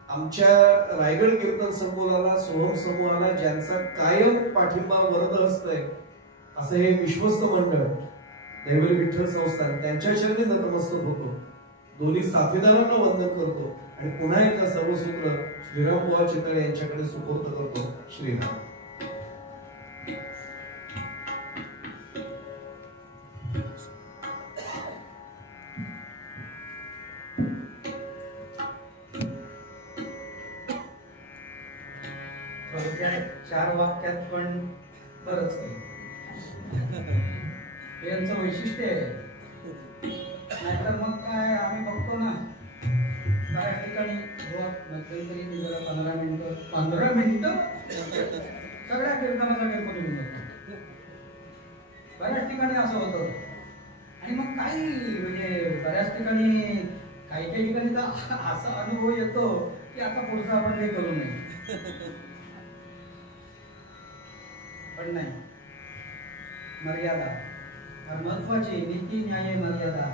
आमच्या रायगड कीर्तन समूहाला सोहम समूहाला ज्यांचा कायम पाठिंबा वरद असतंय असं हे विश्वस्त मंडळ दैवल विठ्ठल संस्थान त्यांच्या चरणी नतमस्तक होतो. दोन्ही साथीदारांना वंदन करतो आणि पुन्हा एकदा सर्वसूत्र श्रीराम बुवा चितळे यांच्याकडे सुपूर्द करतो. श्रीराम. चार वाक्यात पण बरंच काही हे यांचं वैशिष्ट्य आहे. नाहीतर मग काय आम्ही बघतो ना बऱ्याच ठिकाणी मध्यंतरी मी जरा 15 मिनिटं सगळ्या कीर्तनाचा टेम्पो निघून जातो. बऱ्याच ठिकाणी असं होतं. आणि मग काही म्हणजे बऱ्याच ठिकाणी काही ठिकाणी तर असा अनुभव येतो की आता पुढचा आपण काही करू नये. पण नाही, मर्यादा महत्वाची. नीती न्याय मर्यादा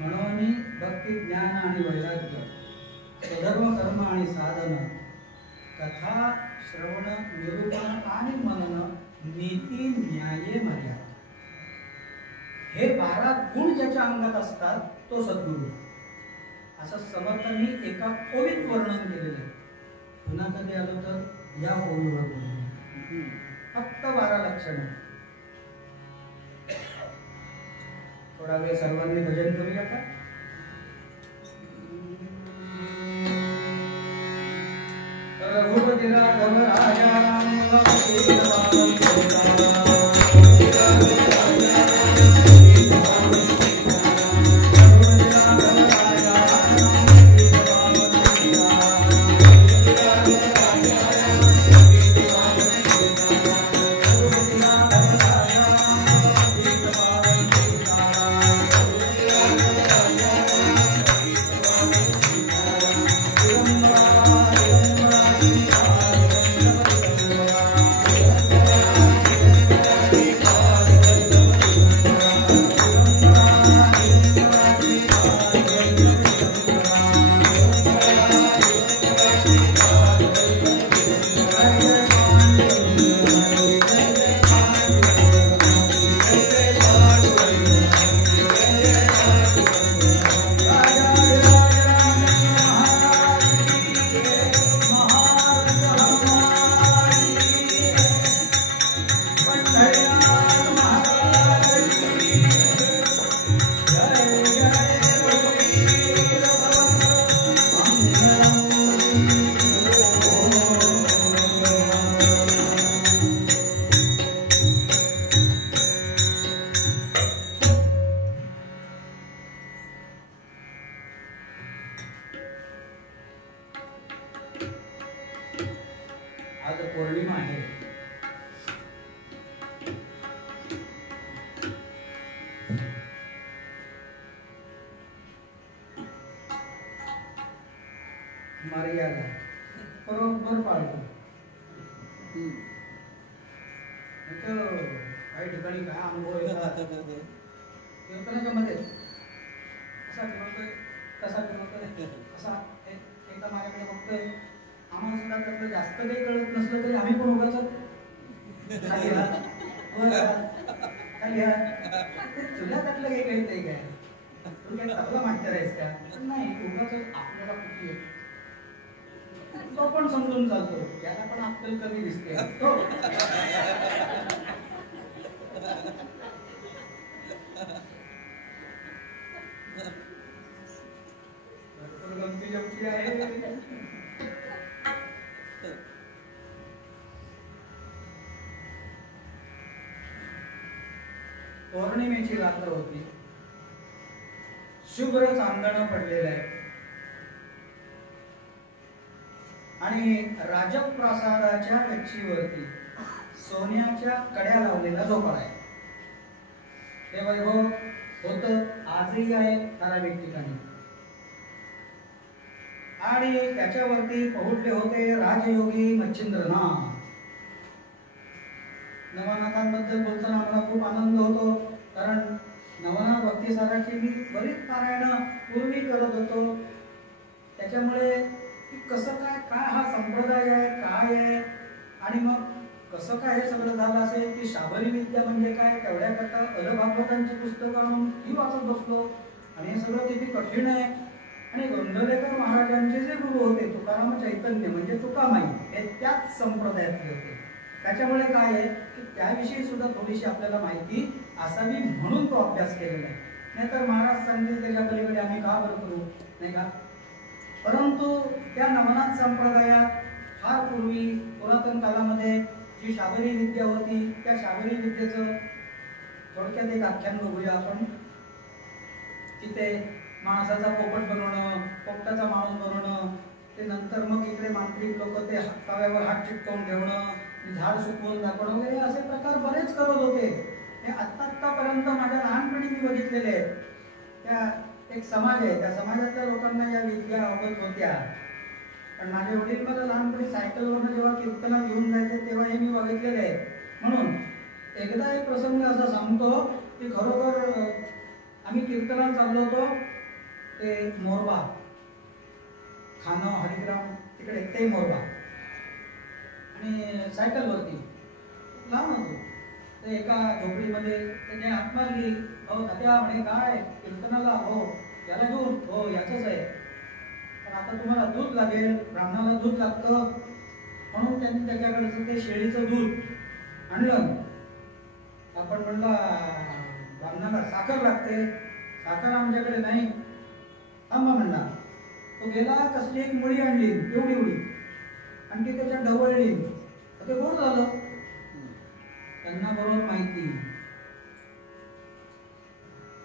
म्हणून भक्ती ज्ञान आणि वैराग्य स्वधर्म कर्म आणि साधन कथा श्रवण निरूपण आणि मनन नीती न्याय मर्यादा हे 12 गुण ज्या ज्याच्या अंगात असतात तो सद्गुरू, असं समर्थांनी एका ओवीत वर्णन केलेलं आहे. पुन्हा कधी आलो तर या ओवीवर बोलू. फक्त 12 लक्षणं. थोडा वेळ सर्वांनी भजन करूया का? रघुपती राघव राजा राम आज पौर्णिमा आहे. मर्यादा बरोबर पाळतो. काही ठिकाणी काय अनुभव येतात कीर्तनाच्या मध्ये असा फिरवतोय तसा फिरवतोय असा एकदा माझ्याकडे बघतोय. आम्हाला सुद्धा त्यातलं जास्त काही कळत नसलं तरी आम्ही पण उगाच तुला त्यातलं काही कळतंय काय, तू काय तबला मास्टर आहेस का? पण नाही, उगाच आपल्याला कुठे तो पण समजून चालतो, याला पण अक्कल कमी दिसते. भरपूर गमती जमती आहे. पौर्णिमेची रात्र होती. शुभ्र चांदणं पडलेलं आहे आणि राजप्रासादाच्या गच्चीवरती सोन्याच्या कड्या लावलेला झोपाळा आहे. हे वैभव होतं, आजही आहे ठराविक ठिकाणी. आणि त्याच्यावरती पहुडले होते राजयोगी मच्छिंद्रनाथ. नवनाथांबद्दल बोलताना मला खूप आनंद होतो, कारण नवनाथ भक्तिसाराची मी बरीच पारायणं पूर्वी करत होतो. त्याच्यामुळे कसं काय काय हा संप्रदाय आहे, काय आहे, आणि मग कसं काय हे सगळं झालं असेल की शाबरी विद्या म्हणजे काय, तेवढ्या करता अलभागवतांची पुस्तकं आणून ती वाचत बसलो. आणि हे सगळं किती कठीण आहे. आणि गोंधळेकर महाराजांचे जे गुरु होते तुकाराम चैतन्य म्हणजे तुकामाई, हे त्याच संप्रदायातले होते. त्याच्यामुळे काय आहे की त्याविषयी सुद्धा थोडीशी आपल्याला माहिती असावी म्हणून तो अभ्यास केलेला आहे. नाहीतर महाराज सांगतील त्याच्या पलीकडे आम्ही का बरं करू, नाही का? परंतु त्या नवनाथ संप्रदायात फार पूर्वी पुरातन काळामध्ये जी शाबरी विद्या होती, त्या शाबरी विद्येचं थोडक्यात एक आख्यान बघूया आपण. तिथे माणसाचा पोपट बनवणं, पोपटाचा माणूस बनवणं, ते नंतर मग इकडे मांत्रिक लोक ते तव्यावर हात चिटकवून ठेवणं, झाड सुकवून दाखवणं वगैरे असे प्रकार बरेच करत होते. हे आत्तापर्यंत माझ्या लहानपणी मी बघितलेले आहेत. त्या एक समाज आहे, त्या समाजातल्या लोकांना या विद्या अवगत होत्या. पण माझे वडील मला लहानपणी सायकलवरनं जेव्हा कीर्तनात घेऊन जायचे तेव्हा हे मी बघितलेले आहे. म्हणून एकदा एक प्रसंग असा सांगतो की खरोखर आम्ही कीर्तनात चाललो होतो. ते मोरबा खाणं हरिग्राम तिकडे ते मोरबा, आणि सायकलवरती लहान होतो. तर एका झोपडीमध्ये त्याने हात मारली हो तात्या म्हणे काय कीर्तनाला हो याला दूध हो याचंच आहे पण आता तुम्हाला दूध लागेल ब्राह्मणाला दूध लागतं म्हणून त्यांनी त्याच्याकडचं ते शेळीचं दूध आणलं. आपण म्हणला ब्राह्मणाला साखर लागते साखर आमच्याकडे नाही थांबा म्हणला. तो गेला कसली एक मुळी आणली एवढी एवढी आणि ती त्याच्या ढवळली ते गोड झालं. त्यांना बरोबर माहिती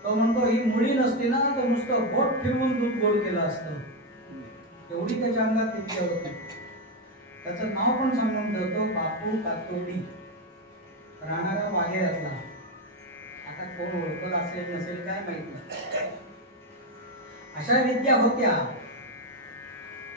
तो म्हणतो ही मुळी नसती ना तो नुसतं बोट फिरवून दूध गोड केलं असतं. एवढी त्याच्या अंगात विद्या होती. त्याचं नाव पण सांगून ठेवतो बापू कातोडी राहणारा वाघेऱ्यातला. आता कोण ओळखत असेल नसेल काय माहित नाही. अशा विद्या होत्या.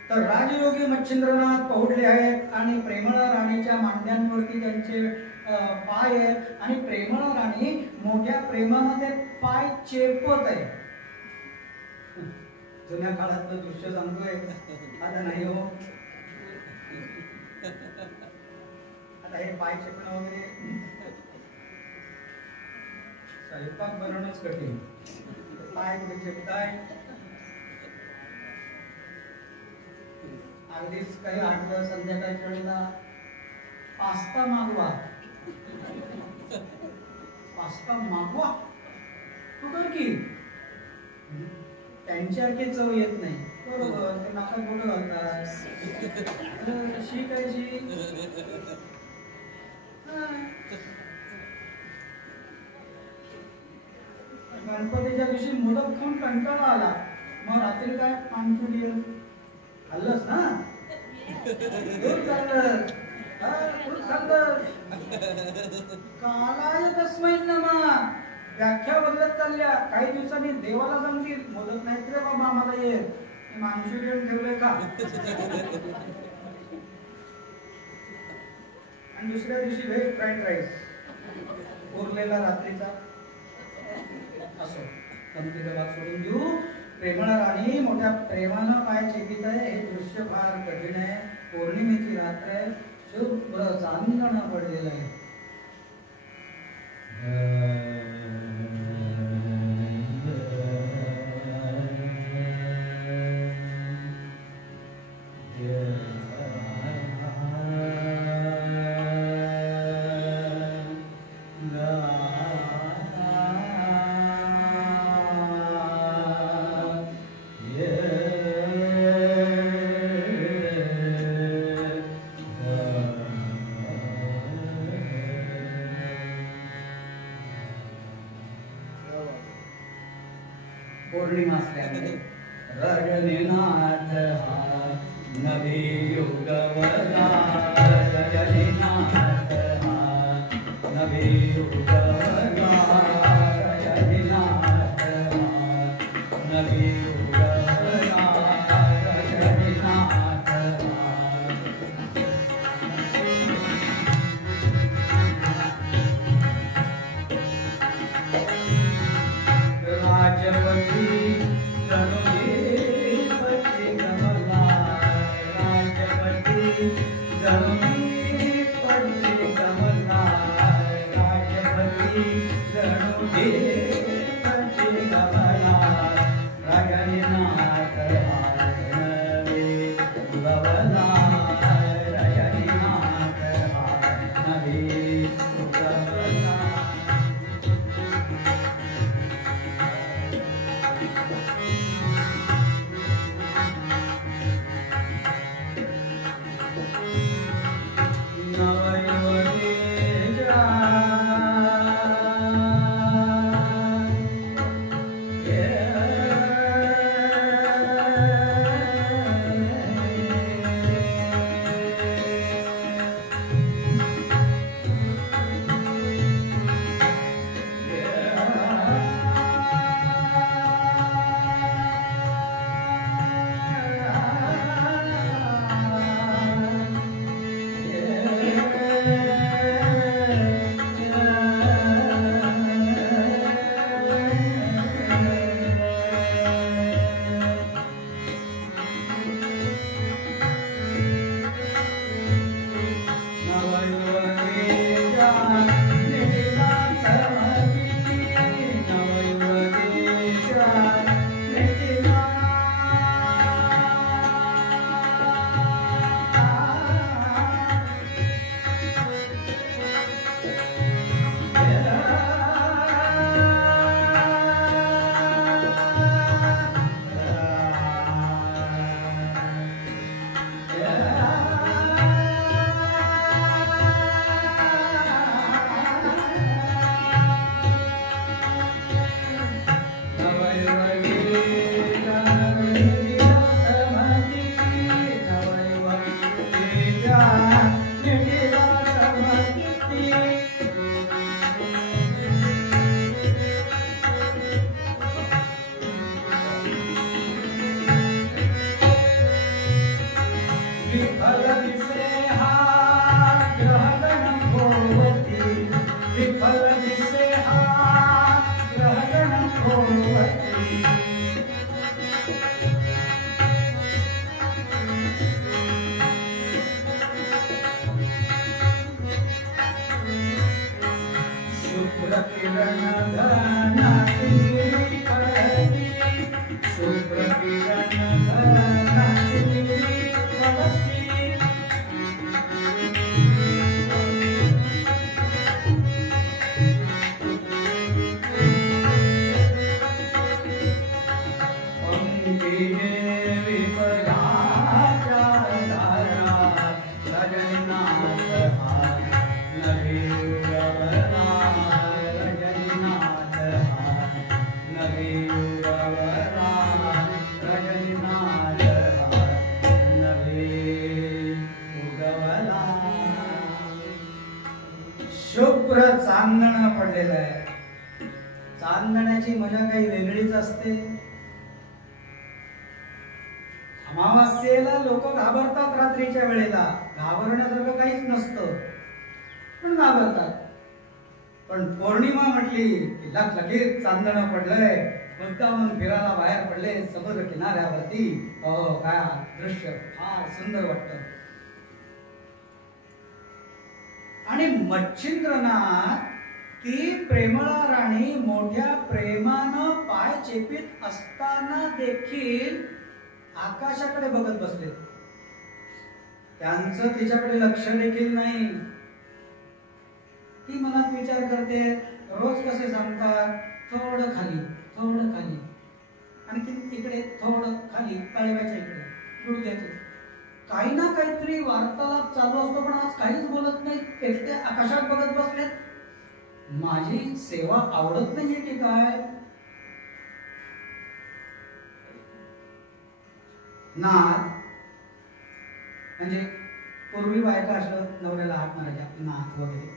तर राजयोगी मच्छिंद्रनाथ पहुडले आहेत आणि प्रेमळा राणीच्या मांड्यांवरती त्यांचे पाय आहेत आणि प्रेमळा राणी मोठ्या प्रेमानं ते पाय चेपत आहे. जुन्या काळातलं दृश्य सांगतोय आता नाही हो. आता हे पाय चेपणं वगैरे स्वयंपाक बनवणंच कठीण. पाय कुठे चेपताय अगदीच काही आठवलं संध्याकाळच्या वेळेला पास्ता मागवा पास्ता मागवा तू कर की त्यांच्यासारखी चव येत नाही. बरोबर ते नाकात बोटं घालतात शी काय शी. गणपतीच्या दिवशी मोदक खाऊन कंटाळा आला मग रात्री काय पाणचुडी खाल्लंस ना दूध खाल्लंस दूध खाल्लंस कालाय तस्मै नमः. व्याख्या बदलत चालल्या. काही दिवसांनी देवाला सांगतील मोदक नाहीत रे बाबा आम्हाला येत मांचुरियन ठेवलंय का. आणि दुसऱ्या दिवशी व्हेज फ्राईड राईस उरलेला रात्रीचा. असो गणपतीचा भाग सोडून देऊ. प्रेमळा राणी मोठ्या प्रेमानं पाय चेपित आहे. हे दृश्य फार कठीण आहे. पौर्णिमेची रात्र आहे. शुभ्र चांदणा पडलेला आहे. पौर्णिमा असल्यामुळे रजनीनाथ हा नवी युगवला. रजनीनाथ हा नवी युगवला. रजनीनाथ हा नवी युगवला. रजनीनाथ राजवती Yeah. शुभ्र किरण घनातली पडती, शुभ्र किरण घनातली पडती. पंखीने विपदाच्या धारा, रजनीनाथ हा नवी उगवला, रजनीनाथ हा नवी उगवला, रजनीनाथ हा नवी उगवला. शुभ्र चांदण पडलेलं आहे. चांदण्याची मजा काही वेगळीच असते. अमावास्येला लोक घाबरतात रात्रीच्या वेळेला. घाबरण्यासारखं काहीच नसतं, पण घाबरतात. पण पौर्णिमा म्हटली की लगेच चांदणं पडलंय, मुद्दामून फिरायला बाहेर पडले समुद्र किनाऱ्यावरती. काय दृश्य फार सुंदर वाटतं. आणि मच्छिंद्रनाथ ती प्रेमळा राणी मोठ्या प्रेमानं पाय चेपीत असताना देखील आकाशाकडे बघत बसले. त्यांचं तिच्याकडे लक्ष देखील नाही. ती मनात विचार करते, रोज कसे सांगतात, थोडं खाली थोडं खाली, आणखी इकडे थोडं खाली, तळव्याच्या इकडे गुडघ्याचे. काही ना काहीतरी वार्तालाप चालू असतो, पण आज काहीच बोलत नाही, एकटे आकाशात बघत बसलेत. माझी सेवा आवडत नाहीये की काय? नाथ म्हणजे पूर्वी बायका असलं नवऱ्याला हात मारायच्या, नाथ वगैरे.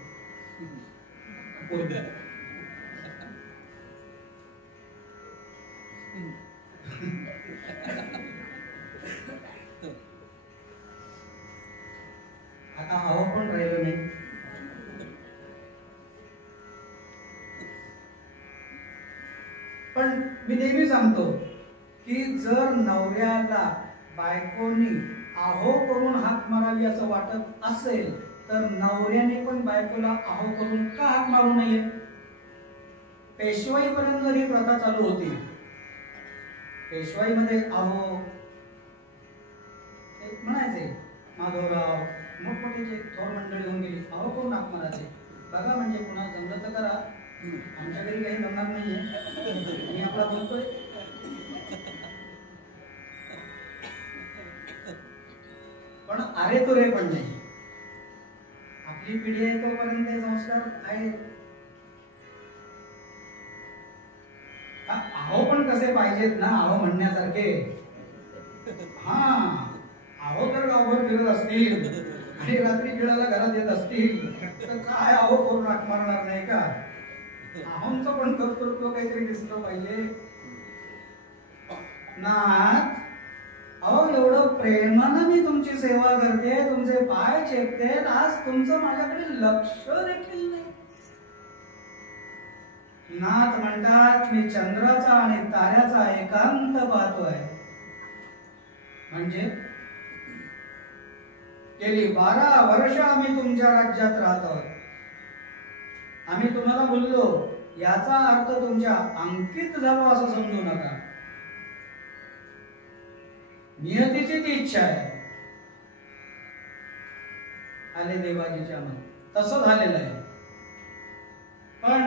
आता अहो पण राहिलं नाही. पण मी नेहमी सांगतो की जर नवऱ्याला बायकोनी आहो करून हाक मारावी असं वाटत असेल, तर नवऱ्याने पण बायकोला आहो करून का हाक मारू नये? पेशवाईपर्यंत ही प्रथा चालू होती. पेशवाईमध्ये आहो म्हणायचे, माधवराव मोठमोठी जे थोर मंडळी होऊन गेली, आहो करून हाक मारायचे. बघा म्हणजे पुन्हा जमलं तर करा, आमच्या घरी काही जमणार नाहीये, मी आपला बोलतोय. पण अरे तुरे पण नाही. आपली पिढी आहे तोपर्यंत संस्कार आहेत. आहो पण कसे पाहिजेत ना, आहो म्हणण्यासारखे. हा आहो तर गावभर फिरत असतील आणि रात्री गिळाला घरात येत असतील, तर काय आहो करून हाक मारणार नाही का? आहोंचं पण कर्तृत्व काहीतरी दिसलं पाहिजे. नाथ, अहो एवढं प्रेमानं मी तुमची सेवा करते, तुमचे पाय चेपते, आज तुमचं माझ्याकडे लक्ष देखील नाही. नाथ म्हणतात, मी चंद्राचा आणि ताऱ्याचा एकांत पाहतोय. म्हणजे गेली 12 वर्ष आम्ही तुमच्या राज्यात राहतो. आम्ही तुम्हाला बोललो, याचा अर्थ तुमच्या अंकित झालो असं समजू नका. नियतीची ती इच्छा आहे. आले देवाजीच्या मनात तसं झालेलं आहे. पण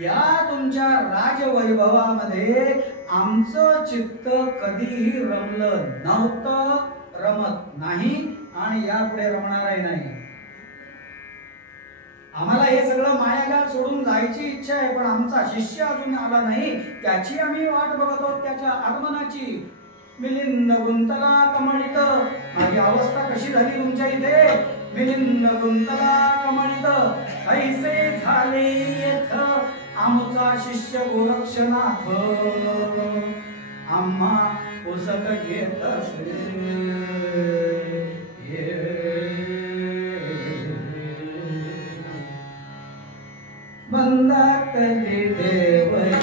या तुमच्या राजवैभवामध्ये आमचं चित्त कधीही रमलं नव्हतं, रमत नाही आणि यापुढे रमणारही नाही. आम्हाला हे सगळं मायाजाळ सोडून जायची इच्छा आहे, पण आमचा शिष्य अजून आला नाही, त्याची आम्ही वाट बघत आहोत, त्याच्या आगमनाची. मिलिंद गुंतला कमळित, माझी अवस्था कशी झाली तुमच्या इथे? मिलिंद गुंतला कमळित, ऐसे झाले येथ आमचा शिष्य गोरक्षनाथ. आम्हा पुसत येत बंदातली देवरी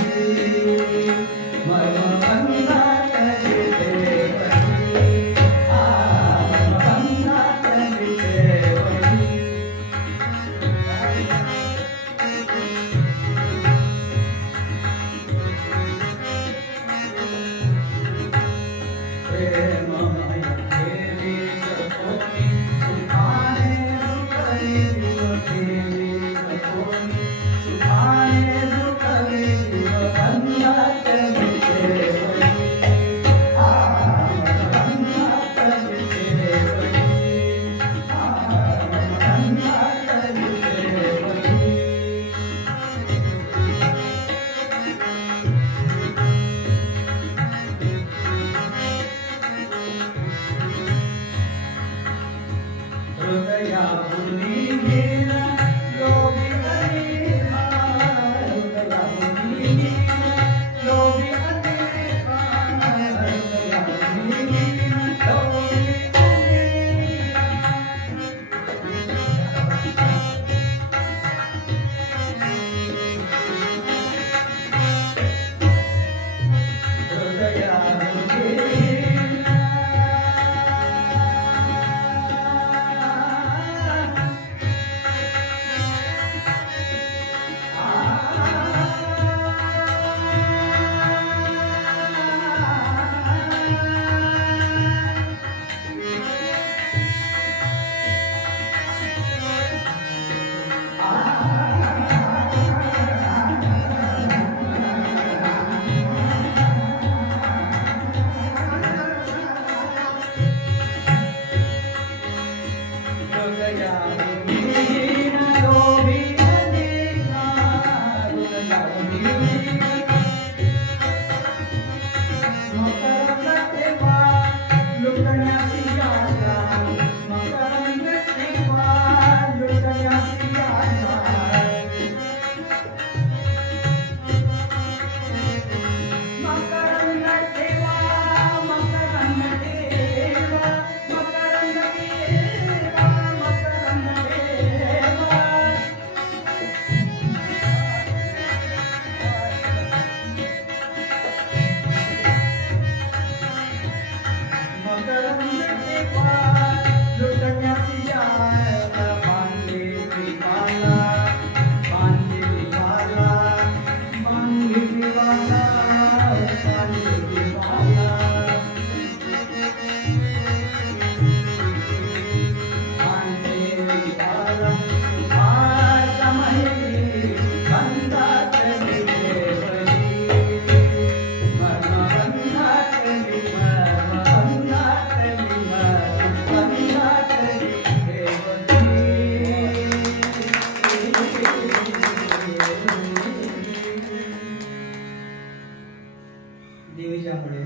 देवीच्यामुळे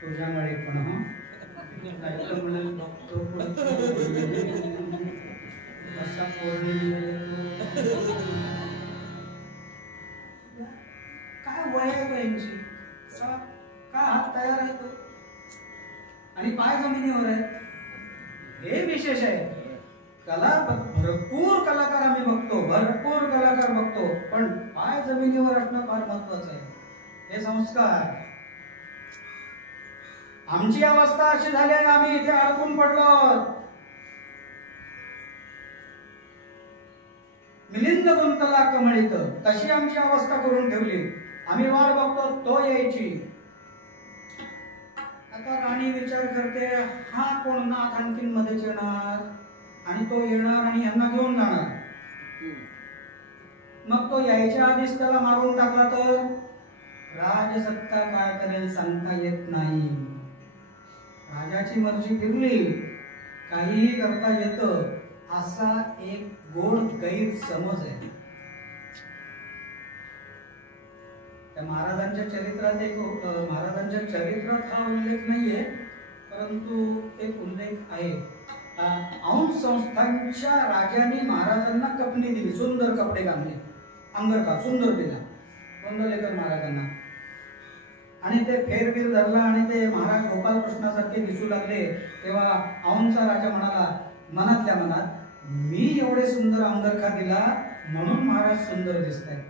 तुझ्यामुळे पण असा काय वय आहे यांची, काय हात तयार आहे तो आणि पाय जमिनीवर आहे, हे विशेष आहे. भरपूर कलाकार आम्ही बघतो, भरपूर कलाकार बघतो, पण पाय जमिनीवर असणं फार महत्वाचं आहे. हे संस्कार. आमची अवस्था अशी झाली आहे, आम्ही इथे अडकून पडलो. मिलिंद गुंतला कमळीत, तशी आमची अवस्था करून ठेवली. आम्ही वाट बघतो तो यायची. आता राणी विचार करते, हा कोण नाथ आणखीन मध्येच येणार आणि तो येणार आणि यांना घेऊन जाणार. मग तो यायच्या आधीच त्याला मारून टाकला तर राजसत्ता काय करेल सांगता येत नाही. राजाची मर्जी फिरली, काहीही करता येतं असा एक गोड गैरसमज आहे. त्या महाराजांच्या चरित्रात हा उल्लेख नाहीये, परंतु एक उल्लेख आहे. औंध संस्थांच्या राजाने महाराजांना कपनी दिली, सुंदर कपडे घालले, अंगरखा सुंदर दिला गोंदवलेकर महाराजांना. आणि ते फेरफेर धरला आणि ते महाराज गोपालकृष्णासारखे दिसू लागले. तेव्हा औंधचा राजा म्हणाला मनातल्या मनात, मी एवढे सुंदर अंगरखा दिला म्हणून महाराज सुंदर दिसतात.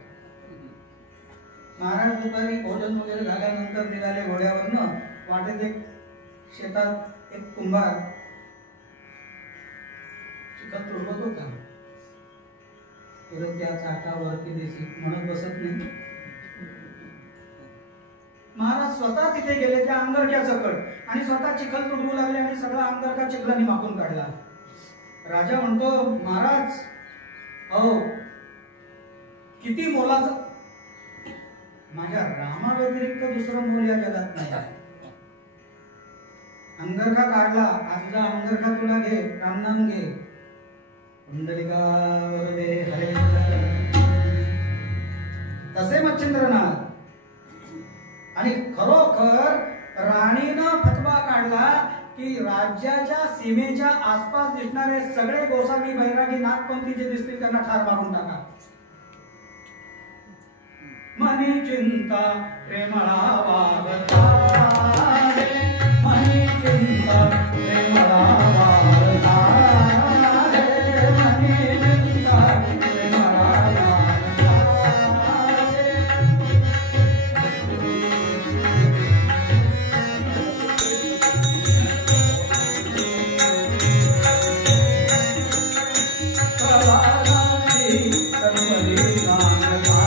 महाराज दुपारी भोजन वगैरे झाल्यानंतर निघाले घोड्यावरनं. वाटेत एक शेतात एक कुंभार चिखल तुडवत होता. त्याचा हातावरती देशी म्हणत बसत नाही. महाराज स्वतः तिथे गेले त्या अंगरख्यासकट आणि स्वतः चिखल तुडवू लागले आणि सगळा अंगरखा चिखलाने माखून काढला. राजा म्हणतो, महाराज अहो किती मोलाचं, माझ्या रामा व्यतिरिक्त दुसरं मोल या जगात नाही. अंगरखा काढला, आजचा अंगरखा तुला घे, रामनाम घे. कुंडलिका वरदे हरे. तसे मच्छिंद्रनाथ. आणि खरोखर राणीनं फतवा काढला की राज्याच्या सीमेच्या आसपास दिसणारे सगळे गोसावी बैरागी नागपंथी जे दिसतील त्यांना ठार मारून टाका. मनी चिंता प्रेमळा वागता रे, मनी चिंता प्रेमळा वागता रे, मनी चिंता प्रेमळा वागता रे. प्रवासी सर्वरी सांगता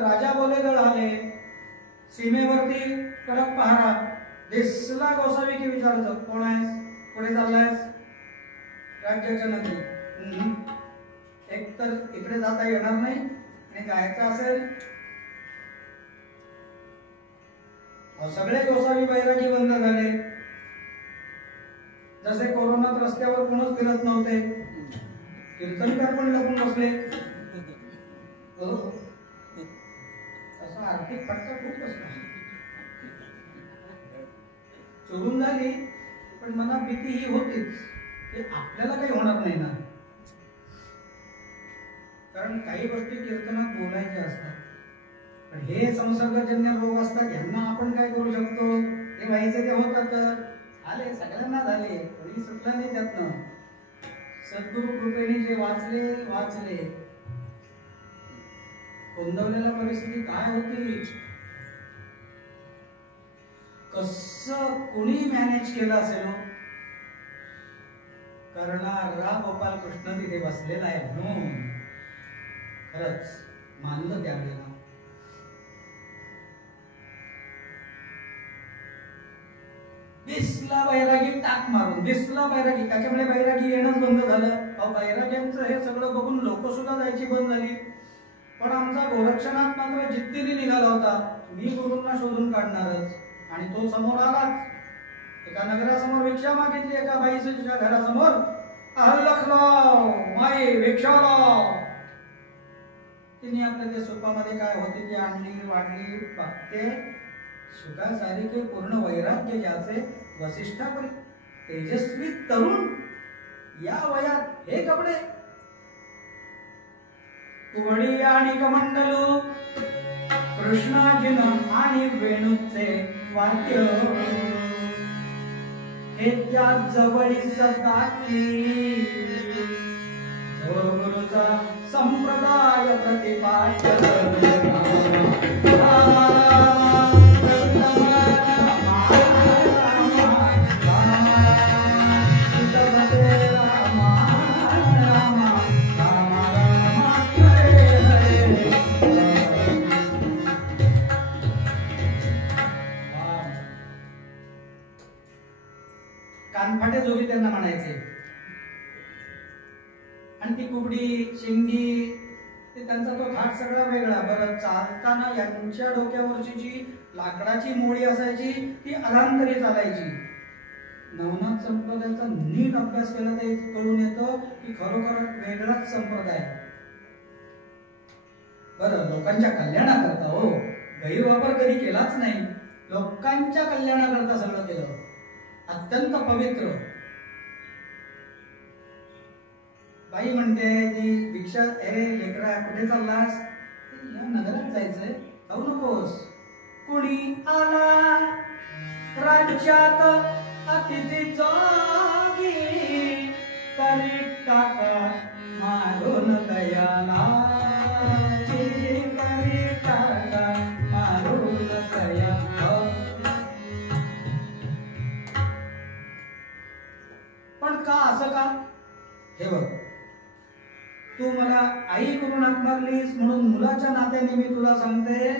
राजा बोले दळ आले सीमेवरती कडक पहारा. दिसला गोसावी की विचारतो, कोण आहेस, पुढे चाललायस? राज्याच्या नदी. एक तर इकडे जाता येणार नाही आणि जायचं असेल सगळे गोसावी बैरागी बंद झाले. जसे कोरोनात रस्त्यावर कोणच फिरत नव्हते, कीर्तनकार पण लपून बसले. तसा आर्थिक फटका खूप असतो. चोरून झाली पण मनात भीती ही होतीच की आपल्याला काही होणार नाही ना. कारण काही गोष्टी कीर्तनात बोलायच्या असतात, पण हे संसर्गजन्य रोग असतात, ह्यांना आपण काय करू शकतो? हे व्हायचे ते होतात, आले सगळ्यांना झाले, कोणी सुटला नाही त्यातनं. सद्गुरु कृपेने जे वाचले. गोंधवलेल्या परिस्थिती काय होती, कसं कोणी मॅनेज केलं असेल? करणारा गोपाल कृष्ण तिथे बसलेला आहे म्हणून खरंच मानलं त्यावेळेला. दिसला बैरागी टाक मारून, दिसला बैरागी, त्याच्यामुळे बैरागी येणंच बंद झालं. अहो बैराग्यांचं हे सगळं बघून लोक सुद्धा जायची बंद झाली. पण आमचा गोरक्षनाथ मात्र जिद्दीने निघाला होता, मी गुरूंना शोधून काढणारच. आणि तो समोर आलाच. एका नगरासमोर भिक्षा मागितली, एका बाईच्या घरासमोर, अहल्लखराव माई भिक्षाराव. तिने आपल्या त्या सुपामध्ये काय होते ते आणली, वाढली, बघते सुखासारिके पूर्ण वैराग्य ज्याचे, वसिष्ठापरी तेजस्वी तरुण, या वयात हे कपडे, कुवडी आणि कमंडलू, कृष्णार्जुन आणि वेणूचे वाद्य, हे त्या जवळीच दाती, गुरुचा संप्रदाय प्रतिपाद्य. कानफाटे जोगी त्यांना म्हणायचे. आणि ती कुबडी शिंगी ते त्यांचा तो थाट सगळा वेगळा. बरं, चालताना यांच्या डोक्यावरची जी लाकडाची मोळी असायची ती अलांतरी चालायची. नवनाथ संप्रदायाचा नीट अभ्यास केला ते कळून येतं की खरोखर वेगळाच संप्रदाय. बरं, लोकांच्या कल्याणाकरता, हो, गैरवापर कधी केलाच नाही, लोकांच्या कल्याणाकरता सगळं केलं, अत्यंत पवित्र. बाई म्हणते ती भिक्षा, अरे लेकरा कुठे चाललास? या नगरात जायचंय, जाऊ नकोस. कुणी आला राज्यात अतिथी जोगी, तरी टाका मारून दयाला, तरी टाका मारून दयाला. पण का असं का? हे बघ, तू मला आई करून हाक मारलीस म्हणून मुलाच्या नात्याने मी तुला सांगते,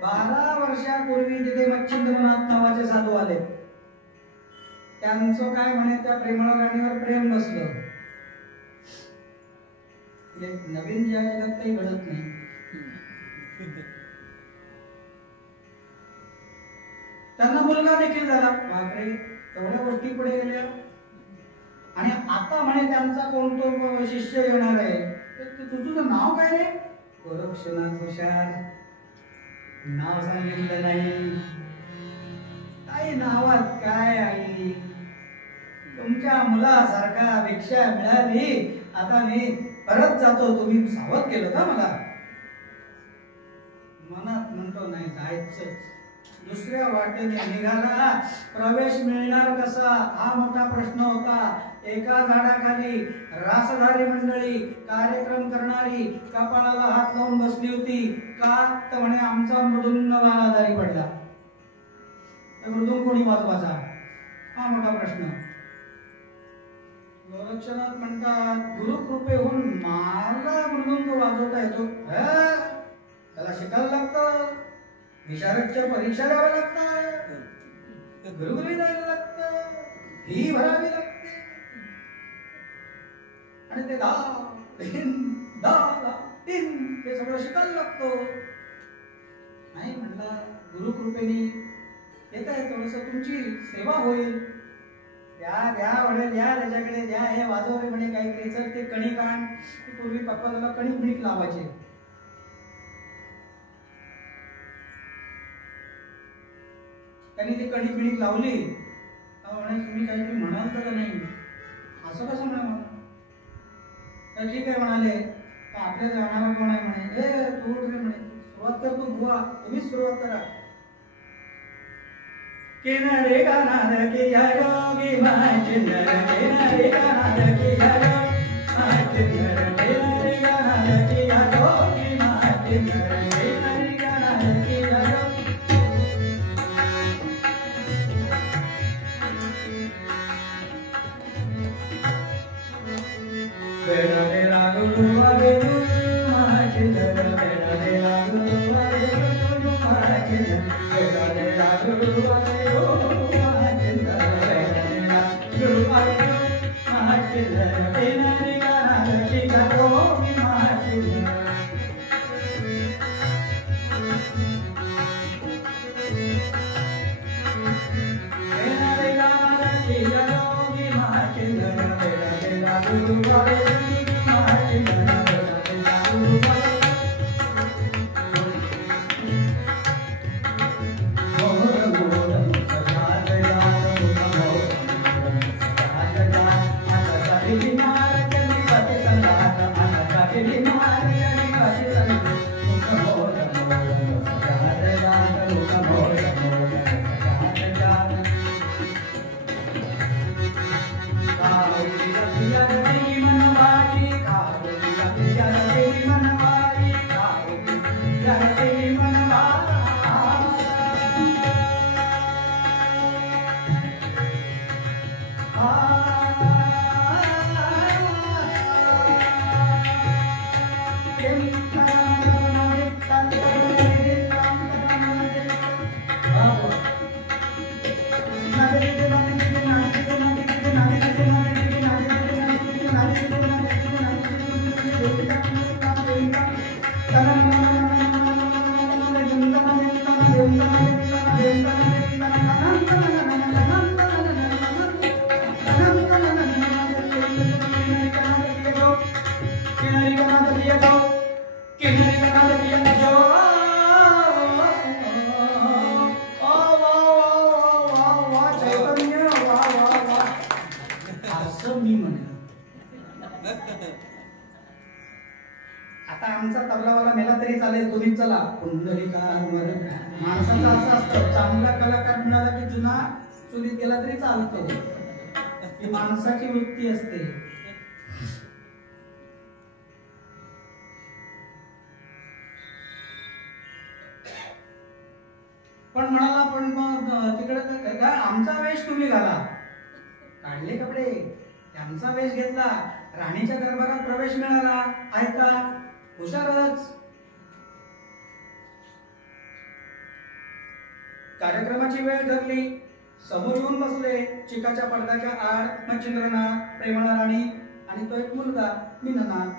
12 वर्षापूर्वी तिथे मच्छिंद्रनाथ नावाचे साधू आले. त्यांचं काय म्हणे, त्या प्रेमळ राणीवर प्रेम बसलं. नवीन या जगात काही घडत नाही. त्यांना मुलगा देखील झाला. बापरे, एवढ्या गोष्टी पुढे गेल्या. आणि आता म्हणे त्यांचा कोणतो शिष्य येणार आहे. तुझं नाव काय रे? गोरक्षनाथ हुशार. नाव सांगितलं नाही. काही नावात काय आई, तुमच्या मुलासारखा भिक्षा मिळाली, आता मी परत जातो, तुम्ही सावध केलं का मला? मनात म्हणतो नाही जायचं. दुसऱ्या वाटेने निघाला. प्रवेश मिळणार कसा हा मोठा प्रश्न होता. एका झाडाखाली रासधारी मंडळी कार्यक्रम करणारी कपाळाला हात लावून बसली होती. का तर म्हणे आमचा मृदुंग मला आजारी पडला. मृदुंग कोणी वाजवायचा हा मोठा प्रश्न. गोरक्षनाथ म्हणतात, गुरुकृपेहून मला मृदुंग वाजवता येतो? त्याला शिकायला लागतं, विशारदच्या परीक्षा द्याव्या लागतात, गुरुकुली जायला लागतं, फी भरावी लागते. आणि ते दा तीन ते सगळं शिकायला लागतो. नाही म्हणला, गुरुकृपेने येत आहे, थोडस तुमची सेवा होईल. द्या द्या म्हणे, द्या त्याच्याकडे द्या. हे वाजवले म्हणे काहीतरी. चल ते कणिक आण. पूर्वी पप्पा त्याला कणिक बिणिक लावायचे. त्यांनी ती कणिक बिणिक लावली. म्हणे तुम्ही काहीतरी म्हणाल तर नाही? असं कसं म्हणा मला? तर ठीक आहे म्हणाले. आपल्या जाणारा कोण आहे म्हणे, ए तू रे म्हणे, सुरुवात कर तू बुवा, तुम्हीच सुरुवात करा. किनारे गानार किया योगी माचिंदर, किनारे गानार किया योगी माचिंदर, किनारे गानार किया योगी माचिंदर, किनारे गानार किया योगी. बेडाले रागू वागे माचिंदर, बेडाले रागू वागे माचिंदर, बेडाले रागू वागे आता आमचा तबलावाला मेला तरी चालेल, तुम्हीच चला. पुंडलिका माणसाचा असं असतं, चांगला कलाकार मिळाला की जुना चुलीत गेला तरी चालतो. ही माणसाची वृत्ती असते. पण म्हणाला, पण मग तिकडे काय आमचा वेश तुम्ही घाला. काढले कपडे, त्यांचा वेश घेतला, राणीच्या दरबारात प्रवेश मिळाला. ऐका, हुशारच. कार्यक्रमाची वेळ ठरली, समोर येऊन बसले चिकाच्या पडद्याच्या आड मच्छिंद्रनाथ, प्रेमळा राणी आणि तो एक मुलगा मीननाथ.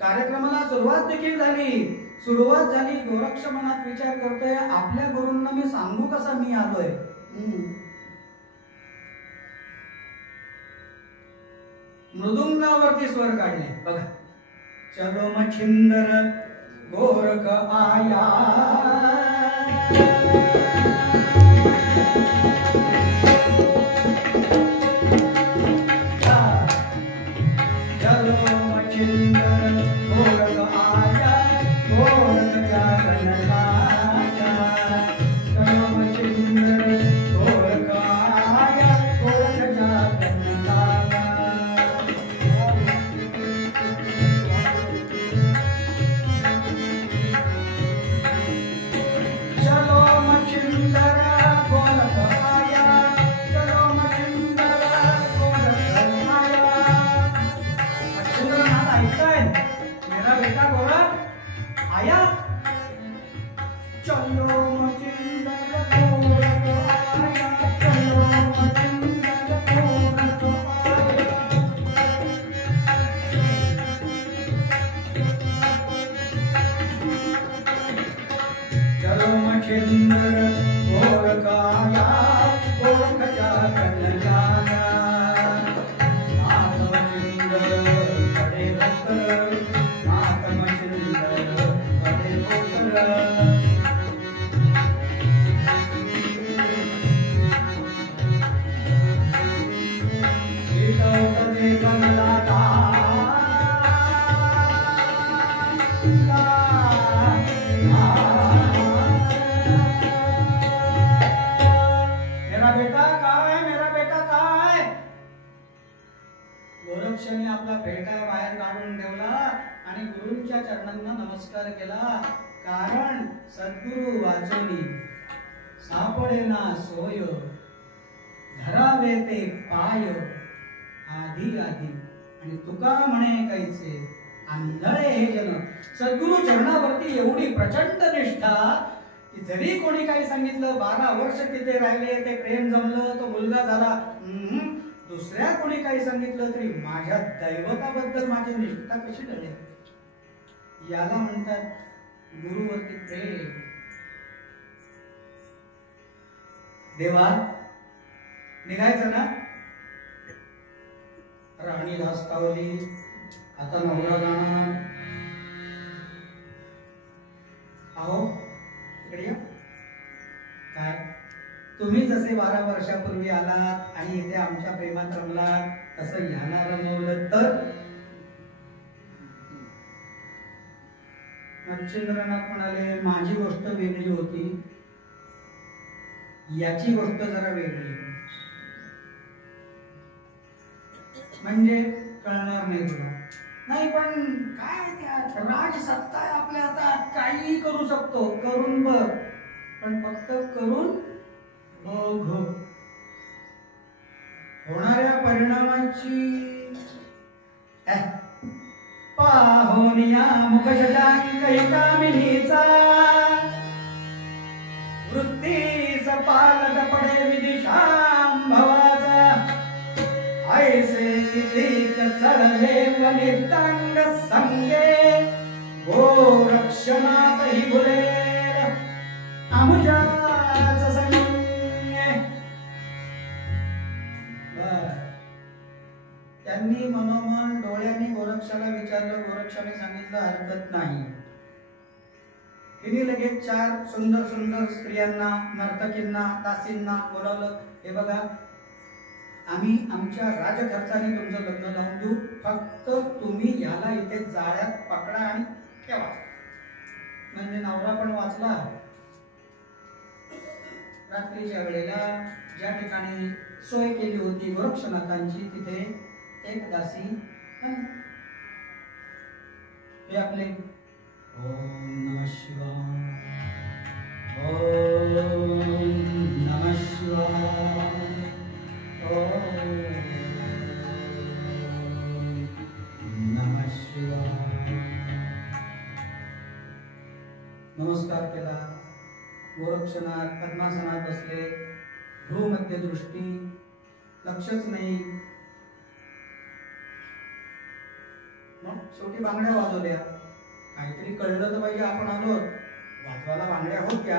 कार्यक्रमाला सुरुवात देखील झाली. सुरुवात झाली, गोरक्ष मनात विचार करतोय, आपल्या गुरूंना मी सांगू कसा मी आलोय. मृदुंगावरती स्वर काढले बघा. चलो मच्छिंदर गोरख आया, चलो मच्छिंदर गोरख आया, गोरख जागरण लाया. चलो मच्छिंदर गोरख आया, गोरख जागरण लाया. चलो मच्छिंदर गोरख आया, रे कमला मेरा बेटा कहाँ है, मेरा बेटा कहाँ है? गोरक्षाने आपला फेटा बाहेर काढून ठेवला आणि गुरूंच्या चरणांना नमस्कार केला. कारण सद्गुरु वाचोनी सापडेना सोय, धरावे ते पाय आधी आधी. आणि तुका म्हणे कैसे आंधळे हे जन. सद्गुरु चरणावरती एवढी प्रचंड निष्ठा की जरी कोणी काही सांगितलं, 12 वर्ष तिथे राहिले, ते प्रेम जमलं, तो मुलगा झाला, दुसऱ्या कोणी काही सांगितलं तरी माझ्या दैवताबद्दल माझी निष्ठा कशी घडेल. याला म्हणतात गुरुवरती प्रेम. देवा निघायचं ना. राणी धास्तावली, आता नवरा जाणार. अहो इकडे या. काय तुम्ही जसे 12 वर्षापूर्वी आलात आणि इथे आमच्या प्रेमात रमलात, तसं ह्याला रमवलं तर. नरचंद्रनाथ म्हणाले माझी गोष्ट वेगळी होती, याची गोष्ट जरा वेगळी. म्हणजे कळणार नाही तुला. नाही पण काय त्यात राजसत्ता आहे आपल्या हातात, काही करू शकतो. करून बघ, पण फक्त करून बघ. होणाऱ्या परिणामाची पाहून या मुख शशांक कामिनीचा वृत्तीचा पालक पडे विदिशांभवाचा. ऐसे कितीक चढले वनितांग संगे गोरक्षणातही भुलेर आमुजाच संगे. त्यांनी मनोमन डोळ्यांनी गोरक्षाला विचारलं. गोरक्षाने सांगितलं हरकत नाही. तिने लगेच 4 सुंदर सुंदर स्त्रियांना, नर्तकींना, दासींना बोलावलं. हे बघा, आम्ही आमच्या राजखर्चाने तुमचं लग्न लावून देऊ, फक्त तुम्ही याला इथे जाळ्यात पकडा आणि ठेवा. म्हणजे नवरा पण वाचला. रात्रीच्या वेळेला ज्या ठिकाणी सोय केली होती गोरक्षनाथांची, तिथे एक दासी. हे आपले ओम नमः शिवाय, ओम नमः शिवाय, ओम नमः शिवाय. नमस्कार केला. गोरक्षनाथ पद्मासनात बसले. भ्रूमध्य दृष्टी, लक्षच नाही. मग शेवटी बांगड्या वाजवल्या. काहीतरी कळलं तर पाहिजे, आपण आलो वाजवायला बांगड्या होत्या.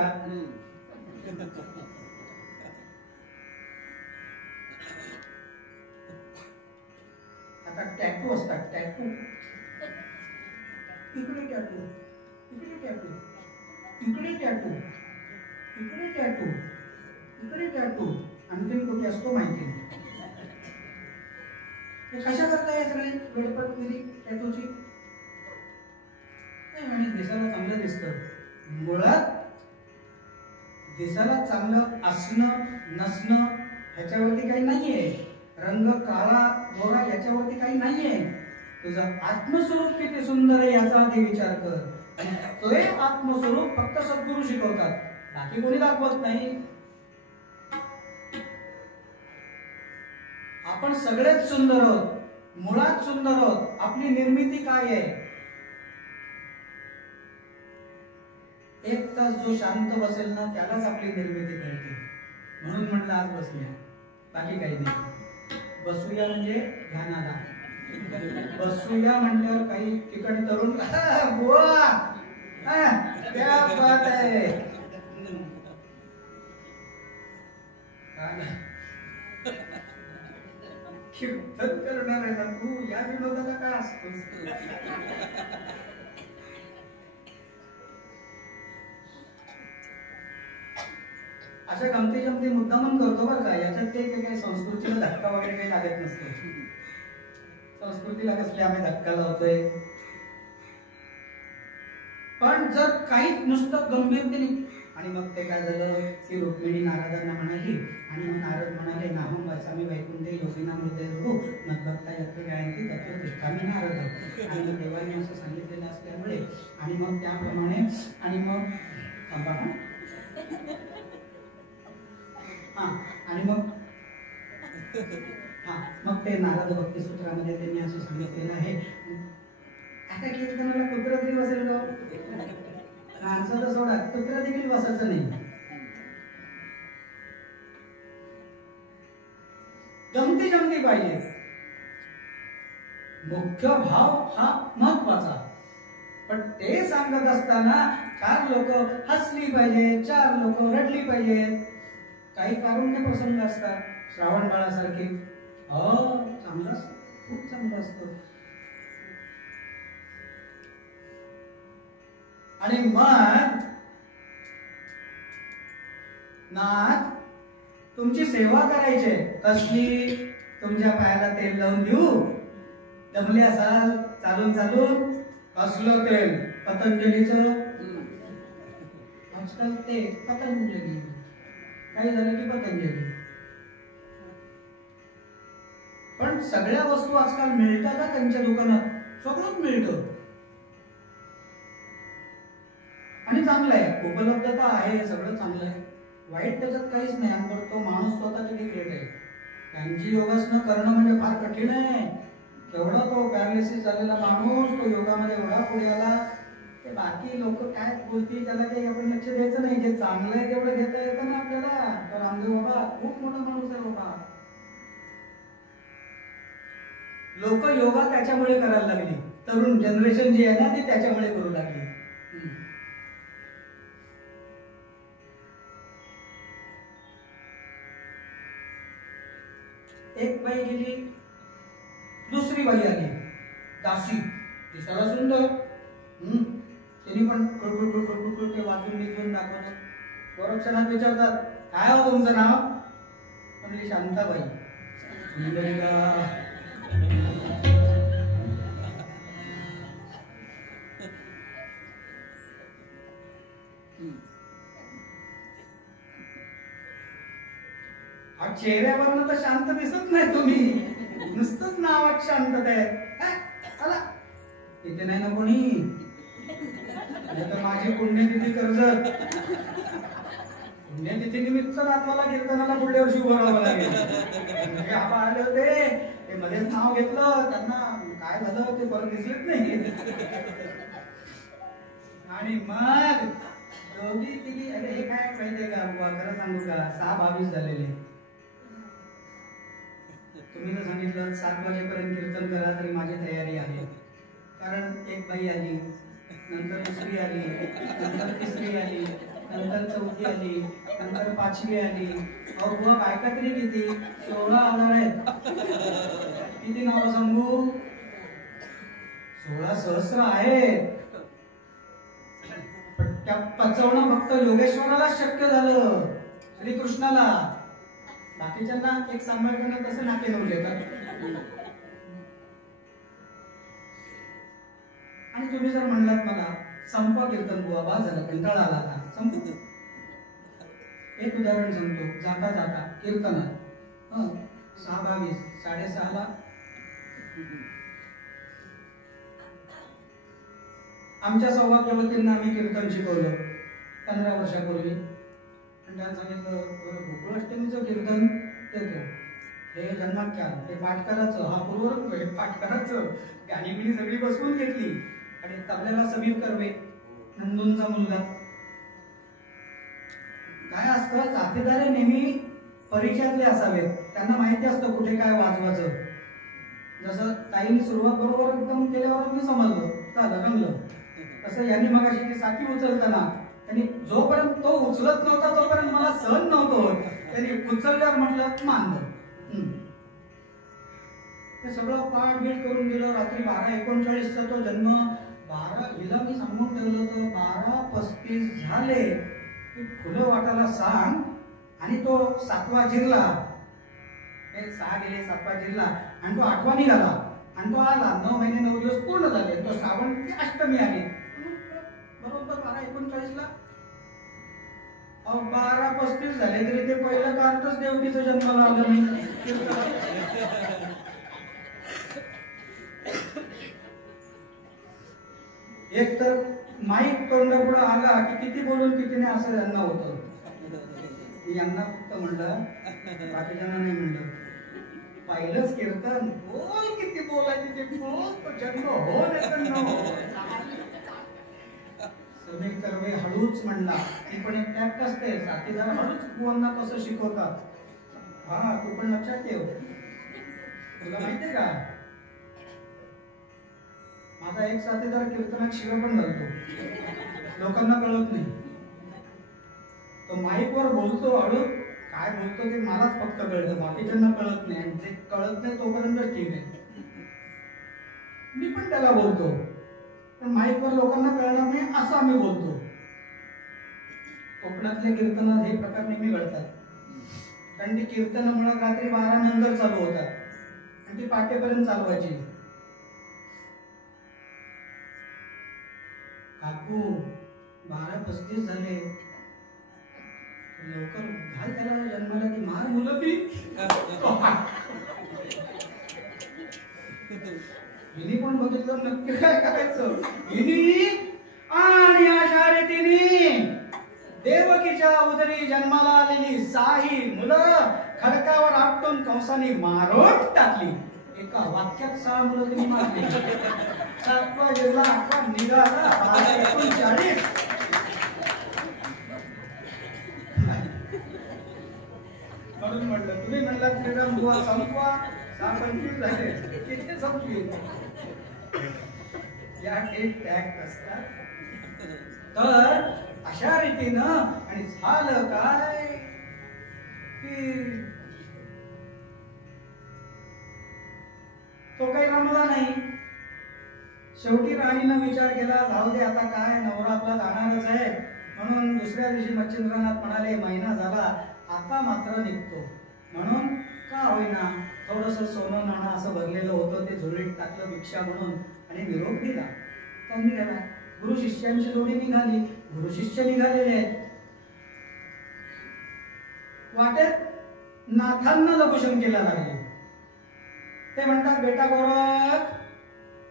आता टॅटू असतात, टॅटू. इकडे टॅटू, इकडे टॅटू, इकडे टॅटू, इकडे टॅटू, इकडे टॅटू. आणखीन कुठे असतो माहिती नाही. हे कशा करताय सगळे वेडपट केली टॅटूची. आणि दिसायला चांगलं दिसतं. मुळात दिसायला चांगलं असणं नसणं ह्याच्यावरती काही नाहीये. रंग काळा गोरा याच्यावरती काही नाहीये. तुझं आत्मस्वरूप किती सुंदर आहे याचा आधी विचार कर. आणि ते आत्मस्वरूप फक्त सद्गुरू शिकवतात, बाकी कोणी दाखवत नाही. आपण सगळेच सुंदर आहोत, मुळात सुंदर आहोत. आपली निर्मिती काय आहे? एक तास जो शांत बसेल ना त्यालाच आपली निर्मिती कळते. म्हणून म्हटलं आज बसूया, बाकी काही नाही. बसूया म्हणजे ध्यानाला. बसूया म्हटल्यावर काही ठिकाणी तरुण बुवा क्या बात आहे. कीर्तन करणार आहे ना तू, या विनोदाला काय असतोस? अशा गमती जमती मुद्दामून करतो बरं का. याच्यात काही संस्कृतीला धक्का वगैरे काही लागत नसतो. संस्कृतीला कसले आम्ही धक्का लावतोय. पण जर काही नुसतं गंभीरतेने, आणि मग ते काय झालं की रुक्मिणी नारदांना म्हणाली, आणि मग नारद म्हणाले नाहम वाचामी वैकुंठे योगिना मृदय रूप मद्भक्ता यत्र गायंती तत्र तिष्ठामी नारद. आणि मग देवांनी असं सांगितलेलं असल्यामुळे, आणि मग त्याप्रमाणे, आणि मग आणि मग ते नारद भक्ती सूत्रामध्ये त्यांनी असं सांगितलेलं आहे. आता कीर्तनाला कुत्र तरी बसेल का? माणसं तर सोडा, कुत्र देखील बसायचं नाही. गमती जमती पाहिजे. मुख्य भाव हा महत्वाचा. पण ते सांगत असताना 4 लोक हसली पाहिजे, 4 लोक रडली पाहिजेत. काही कारुण्य प्रसंग असतात, श्रावण बाळासारखे. चांगलं असतं, खूप चांगलं असतं. आणि मग नाथ तुमची सेवा करायची. कसली? तुमच्या पायाला तेल लावून देऊ? दमले असाल चालून चालून? कसलं तेल? पतंजलीचं. आजकाल ते पतंजली, काही झालं की पतंजली. पण सगळ्या वस्तू आजकाल मिळतात का त्यांच्या दुकानात? सगळंच मिळतं आणि चांगलं आहे, उपलब्धता आहे, सगळं चांगलं आहे. वाईट त्याच्यात काहीच नाही. आणि तो माणूस स्वतः किती ग्रेट आहे. त्यांची योगासनं करणं म्हणजे फार कठीण आहे. केवढा तो पॅरालिसिस झालेला माणूस तो योगामध्ये एवढा पुढे आला. ते बाकी लोक काय बोलतील त्याला काही आपण लक्ष द्यायचं नाही. जे चांगलं आहे तेवढं घेता येतं ना आपल्याला. तो रामदेव बाबा खूप मोठा माणूस आहे बाबा. लोक योगा त्याच्यामुळे करायला लागली. तरुण जनरेशन जी आहे ना ती त्याच्यामुळे करू लागली. एक बाई गेली, दुसरी बाई आली, दासी. दिसायला सुंदर. तिने पण खडखड ते वाचून निघून दाखवलं. गोरक्षणात विचारतात, काय हो तुमचं नाव? म्हणली शांताबाई. चेहऱ्यावरनं तर शांत दिसत नाही तुम्ही, नुसतंच नावात शांतता आहे. आला इथे नाही ना कोणी. तर माझी पुण्यतिथी कर्जत, पुण्यतिथी निमित्त नातवाला कीर्तनाला पुढल्या वर्षी उभं राहावं लागेल. म्हणजे आबा आले होते, ते मध्येच नाव घेतलं, त्यांना काय झालं ते परत दिसलेच नाही. आणि मग दोघी तिघी, अरे हे काय माहितीये का बुवा, खरं सांगू का, 6:22 झालेले. तुम्ही जर सांगितलं 7 वाजेपर्यंत कीर्तन करा तरी माझी तयारी आहे. कारण एक बाई आली, नंतर दुसरी आली, नंतर तिसरी आली, नंतर चौथी आली, नंतर 5वी आली. अहो बुवा बायका तरी किती? 16,000 आहेत. किती नाव सांगू? 16 सहस्र आहेत. त्या पचवणं फक्त योगेश्वराला शक्य झालं, श्रीकृष्णाला. बाकीच्यांना एक सांभाळताना तसं नाके नऊ येतात. आणि तुम्ही जर म्हणलात मला संपवा कीर्तन बुवा, बा झालं, कंटाळा आला का, संपू. एक उदाहरण सांगतो. जाता जाता कीर्तनात 6:22, 6:30ला आमच्या सौभाग्यवतींना आम्ही कीर्तन शिकवलं 15 वर्षापूर्वी. आणि त्यांना सांगितलं गोकुळाष्टमीचं कीर्तन देतो, हे जन्माख्यान, हे पाठ करायचं, हा पूर्वरंग, हे पाठ करायचं. गाणी सगळी बसवून घेतली. आणि तबल्याला समीर कर्वे, नंदूंचा मुलगा. काय असतं, साथीदार नेहमी परिचयातले असावेत, त्यांना माहिती असतं कुठे काय वाजवायचं. जसं ताईने सुरुवात बरोबर एकदम केल्यावर मी समजलं, झालं, रंगलं. तसं यांनी मगाशी ती साठी उचलताना त्यांनी जोपर्यंत तो उचलत नव्हता तोपर्यंत मला सहन नव्हतं. त्यांनी उचलल्यावर म्हटलं मानलं. हे सगळं पाठ बीट करून दिलं. रात्री 12:39चा तो जन्म. 12 हिला मी सांगून ठेवलं होतं 12:35 झाले की फुलं वाटायला सांग. आणि तो 7वा जिरला, 6 गेले 7वा जिरला आणि तो 8वा निघाला. आणि तो आला 9 महिने 9 दिवस पूर्ण झाले. तो श्रावण ती अष्टमी आली बरोबर 12:39ला. 12:35 झाले तरी ते पहिलं काळातच देवकीचा जन्माला आला नाही. एक तर माईक तोंडापुढे आला की किती बोलून किती नाही असं यांना होतं. यांना फक्त म्हणलं, बाकीच्यांना नाही म्हणलं. पहिलंच कीर्तन बोल किती बोलायचे ते बोल, तो जन्म हो नाही तर न हो. समीर कर्वे हळूच म्हणला. ती पण एक टॅक्ट असते, साथीदार हळूच मुलांना कसं शिकवतात. हा तू पण लक्षात ठेव. तुला माहितीये का माझा एक साथीदार कीर्तनात शिव पण घालतो, लोकांना कळत नाही. तो माईक वर बोलतो हळू, काय बोलतो ते मलाच फक्त कळतं, बाकीच्यांना कळत नाही. आणि जे कळत नाही तोपर्यंत ठीक आहे. मी पण त्याला बोलतो पण माईक वर लोकांना कळणार नाही असं आम्ही बोलतो. कोकणातल्या कीर्तनात हे प्रकार नेहमी घडतात. कारण ती कीर्तन मुळात रात्री 12 नंतर चालू होतात आणि ती पाटेपर्यंत चालवायची. काकू 12:35 झाले, लवकर घाल त्याला जन्माला की मार मुलं ती. हिनी पण बघितलं नक्की काय करायचं. हिनी आणि अशा रीतीने देवकीच्या उदरी जन्माला आलेली 6 मुलं खडकावर आपटून कंसाने मारून टाकली. एका वाक्यात 6 मुलं तिने मारली. 7वा जिल्हा 8वा निघाला 12:39. म्हणून म्हटलं तुम्ही म्हणला श्रीराम बुवा संपवा, 6:25 झाले किती संपली. या एक टॅक्ट असतात. तर अशा रीतीनं आणि झालं काय की तो काही रमला नाही. शेवटी राणीनं विचार केला, जाऊ दे आता काय, नवरा आपला जाणारच आहे. म्हणून दुसऱ्या दिवशी मच्छिंद्रनाथ म्हणाले, महिना झाला आता मात्र निघतो. म्हणून का होईना थोडंसं सोनं नाणं असं भरलेलं होतं ते झोळीत टाकलं भिक्षा म्हणून आणि निरोप दिला. त्यांनी गेला. गुरु शिष्यांची जोडी निघाली. गुरु शिष्य निघालेले आहेत. वाटेत नाथांना लघुशंकेला लागले. ते म्हणतात, बेटा गोरख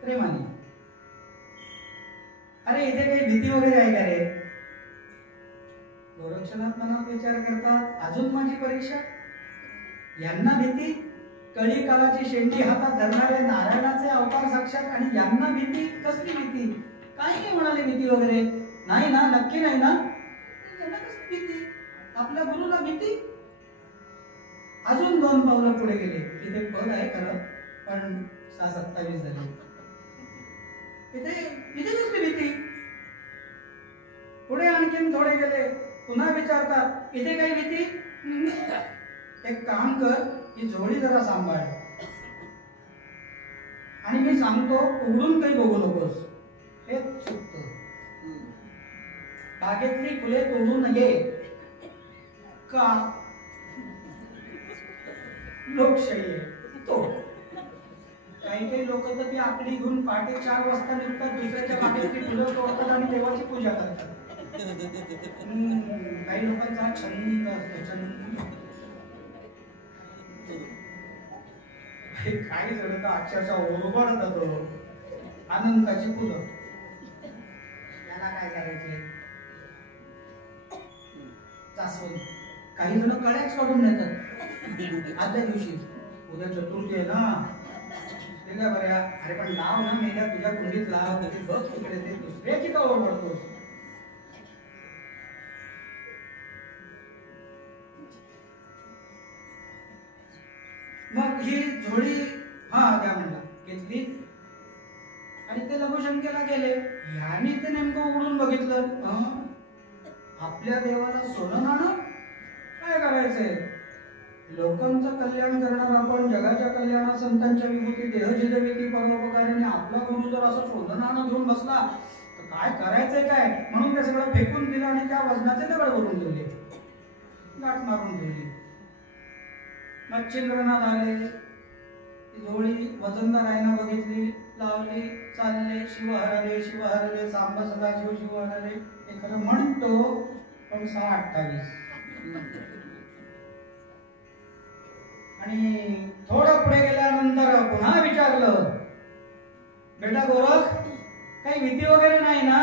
प्रेमाने, अरे इथे काही भीती वगैरे आहे का रे? गोरक्षनाथ मनात विचार करतात, अजून माझी परीक्षा? यांना भीती? कळी कालाची शेंडी हातात धरणारे नारायणाचे अवतार साक्षात आणि यांना भीती? कसली भीती? काय नाही म्हणाले भीती वगैरे? नाही ना, नक्की नाही ना? त्यांना कसली भीती? आपल्या गुरुला भीती? अजून 2 पावलं पुढे गेले. इथे पद आहे खरं पण 6:27 झाले. इथे कसली भीती? पुढे आणखीन थोडे गेले. पुन्हा विचारतात, इथे काही भीती? एक काम कर, ही झोळी जरा सांभाळ आणि मी सांगतो उघडून काही बघू नकोस. हे चुकतं. बागेतली फुले तोडू नये. का? लोकशाही आहे तो. काही लोक तर ती आकडी घेऊन पहाटे 4 वाजता निघतात, दुसऱ्याच्या बागेतली फुलं तोडतात आणि देवाची पूजा करतात. काही लोकांचा छंद असतो, छंद. काही जण तर अक्षरशः ओरबडत जातो. अनंताची फुलं याला काय करायचे? जास्वंद. काही जण कळ्याच काढून नेतात आदल्या दिवशी. उद्या चतुर्थी आहे ना, दिल्या बऱ्या. अरे पण लाव ना, मेल्या तुझ्या कुंडीत लाव. ते बघ तिकडे, ते दुसऱ्याची का ओरबडतोस? मग ही झोळी द्या म्हणला, घेतली आणि ते लघुशंकेला गेले. ह्याने ते नेमकं उघडून बघितलं. आपल्या देवाला सोनं नाणं काय करायचंय? लोकांचं कल्याण करणार आपण, जगाच्या कल्याणात संतांच्या विभूती देहजिदविती परोपकाराने आपला गुरु जर असं सोनं नाणं घेऊन बसला तर काय करायचंय काय? म्हणून ते सगळं फेकून दिलं आणि त्या वजनाचे दगड भरून ठेवले, गाठ मारून ठेवली. मच्छिंद्रनाथ आले. ती जोळी वजनदार आईनं बघितली, लावली, चालले, शिव हरले शिव हरले, सांब सदा शिव शिव हरले, हे खरं म्हणतो, पण 6:28. आणि थोडं पुढे गेल्यानंतर पुन्हा विचारलं, बेटा गोरख, काही भीती वगैरे नाही ना?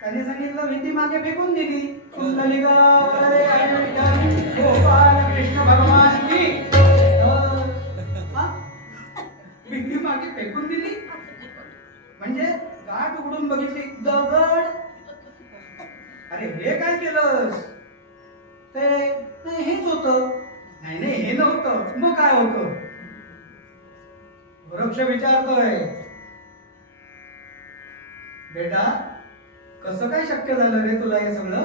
त्याने सांगितलं, भीती मागे फेकून दिली. कुंडलिका वरदे गोपाल कृष्ण भगवान की भीती मागे फेकून दिली म्हणजे गाठ उघडून बघितली, दगड. अरे हे काय केलंस? ते नाही, हेच होतं. नाही नाही, हे नव्हतं. मग काय होतं? वृक्ष विचारतोय, बेटा कसं काय शक्य झालं रे तुला हे सगळं?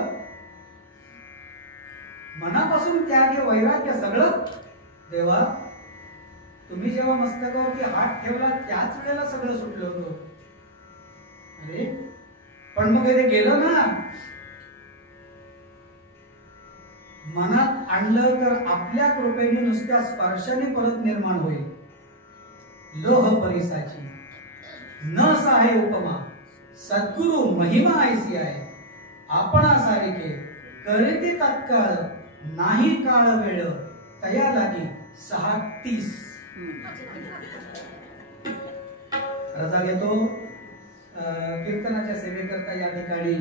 मनापासून त्याग, वैराग्य सगळं? देवा, तुम्ही जेव्हा मस्तकावरती हात ठेवला त्याच वेळेला सगळं सुटलं होतं. अरे पण मग ते गेलं ना. मनात आणलं तर आपल्या कृपेने नुसत्या स्पर्शाने परत निर्माण होईल. लोह परिसाची न साहे उपमा, सद्गुरु महिमा ऐसी आहे. आपणा सारिखे करते तत्काळ, नाही काळ वेळ तया लागी 6:30. रजा घेतो. कीर्तनाच्या सेवेकरता या ठिकाणी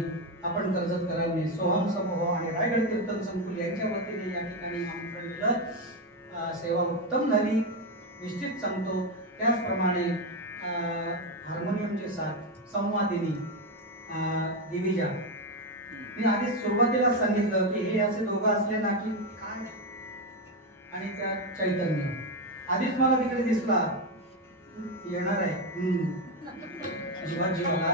आपण कर्जतकरांनी सोहम समूह आणि रायगड कीर्तन संकुल यांच्या वतीने या ठिकाणी आमंत्रण दिलं. सेवा उत्तम झाली निश्चित सांगतो. त्याचप्रमाणे हार्मोनियमचे साथ संवादिनी दिविजा, मी आधीच सुरुवातीला सांगितलं की हे असे दोघं असले ना की काय. आणि त्या चैतन्य आधीच मला तिकडे दिसला, येणार आहे जीवा जीवाला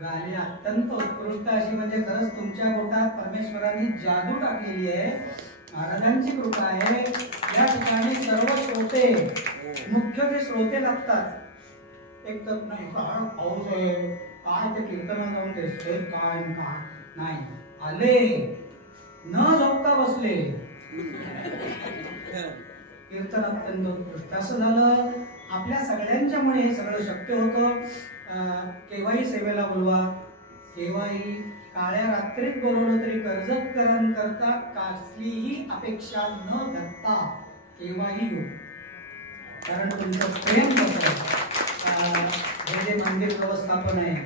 गाणी अत्यंत उत्कृष्ट अशी. म्हणजे खरंच तुमच्या पोटात परमेश्वराने जादू टाकलेली आहे. महाराजांची कृपा आहे. या ठिकाणी सर्व श्रोते, मुख्य जे श्रोते लागतात, एक तर नाही काय पाऊस आहे, काय ते कीर्तनात जाऊन ते काय नाही आले, न झोपता बसले. कीर्तन अत्यंत उत्कृष्ट. असं झालं आपल्या सगळ्यांच्यामुळे हे सगळं शक्य होतं. केव्हाही सेवेला बोलवा, केव्हाही काळ्या रात्रीत बोलवलं तरी कर्जतकरांकरता कसलीही अपेक्षा न धरता केव्हाही येऊ. कारण तुमचं प्रेम होतं. हे जे मंदिर व्यवस्थापन आहे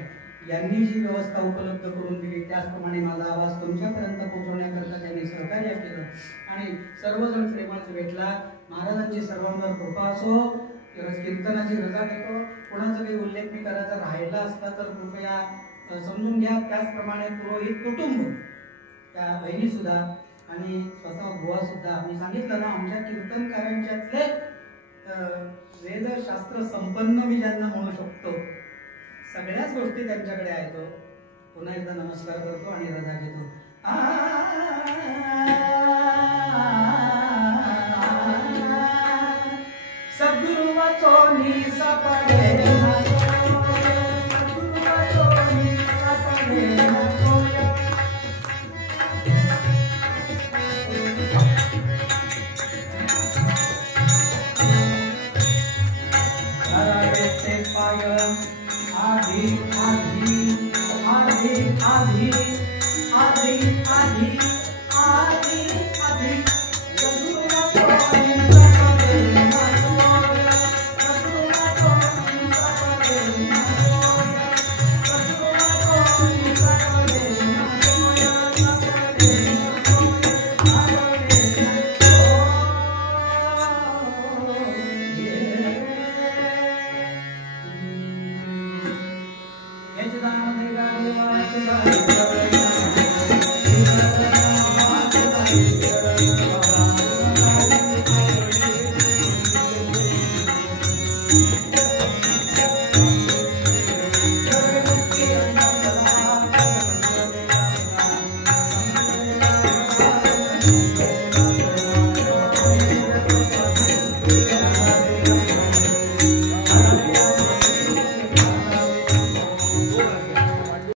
यांनी जी व्यवस्था उपलब्ध करून दिली, त्याचप्रमाणे माझा आवाज तुमच्यापर्यंत पोहोचवण्याकरता त्यांनी सहकार्य केलं आणि सर्वजण प्रेमाचे भेटला. महाराजांची सर्वांवर कृपा असो. कीर्तनाची रजा घेतो. कोणाचा काही उल्लेख मी करायचा राहिला असला तर कृपया समजून घ्या. त्याचप्रमाणे पुरोहित कुटुंब, त्या बहिणी सुद्धा आणि स्वतः बुवा सुद्धा. मी सांगितलं ना, आमच्या कीर्तनकारांच्यातले वेदशास्त्र संपन्न मी ज्यांना म्हणू शकतो, सगळ्याच गोष्टी त्यांच्याकडे आहेत. पुन्हा एकदा नमस्कार करतो आणि रजा घेतो. सद्गुरु वाचोनी सापडे आधी आधी आधी आधी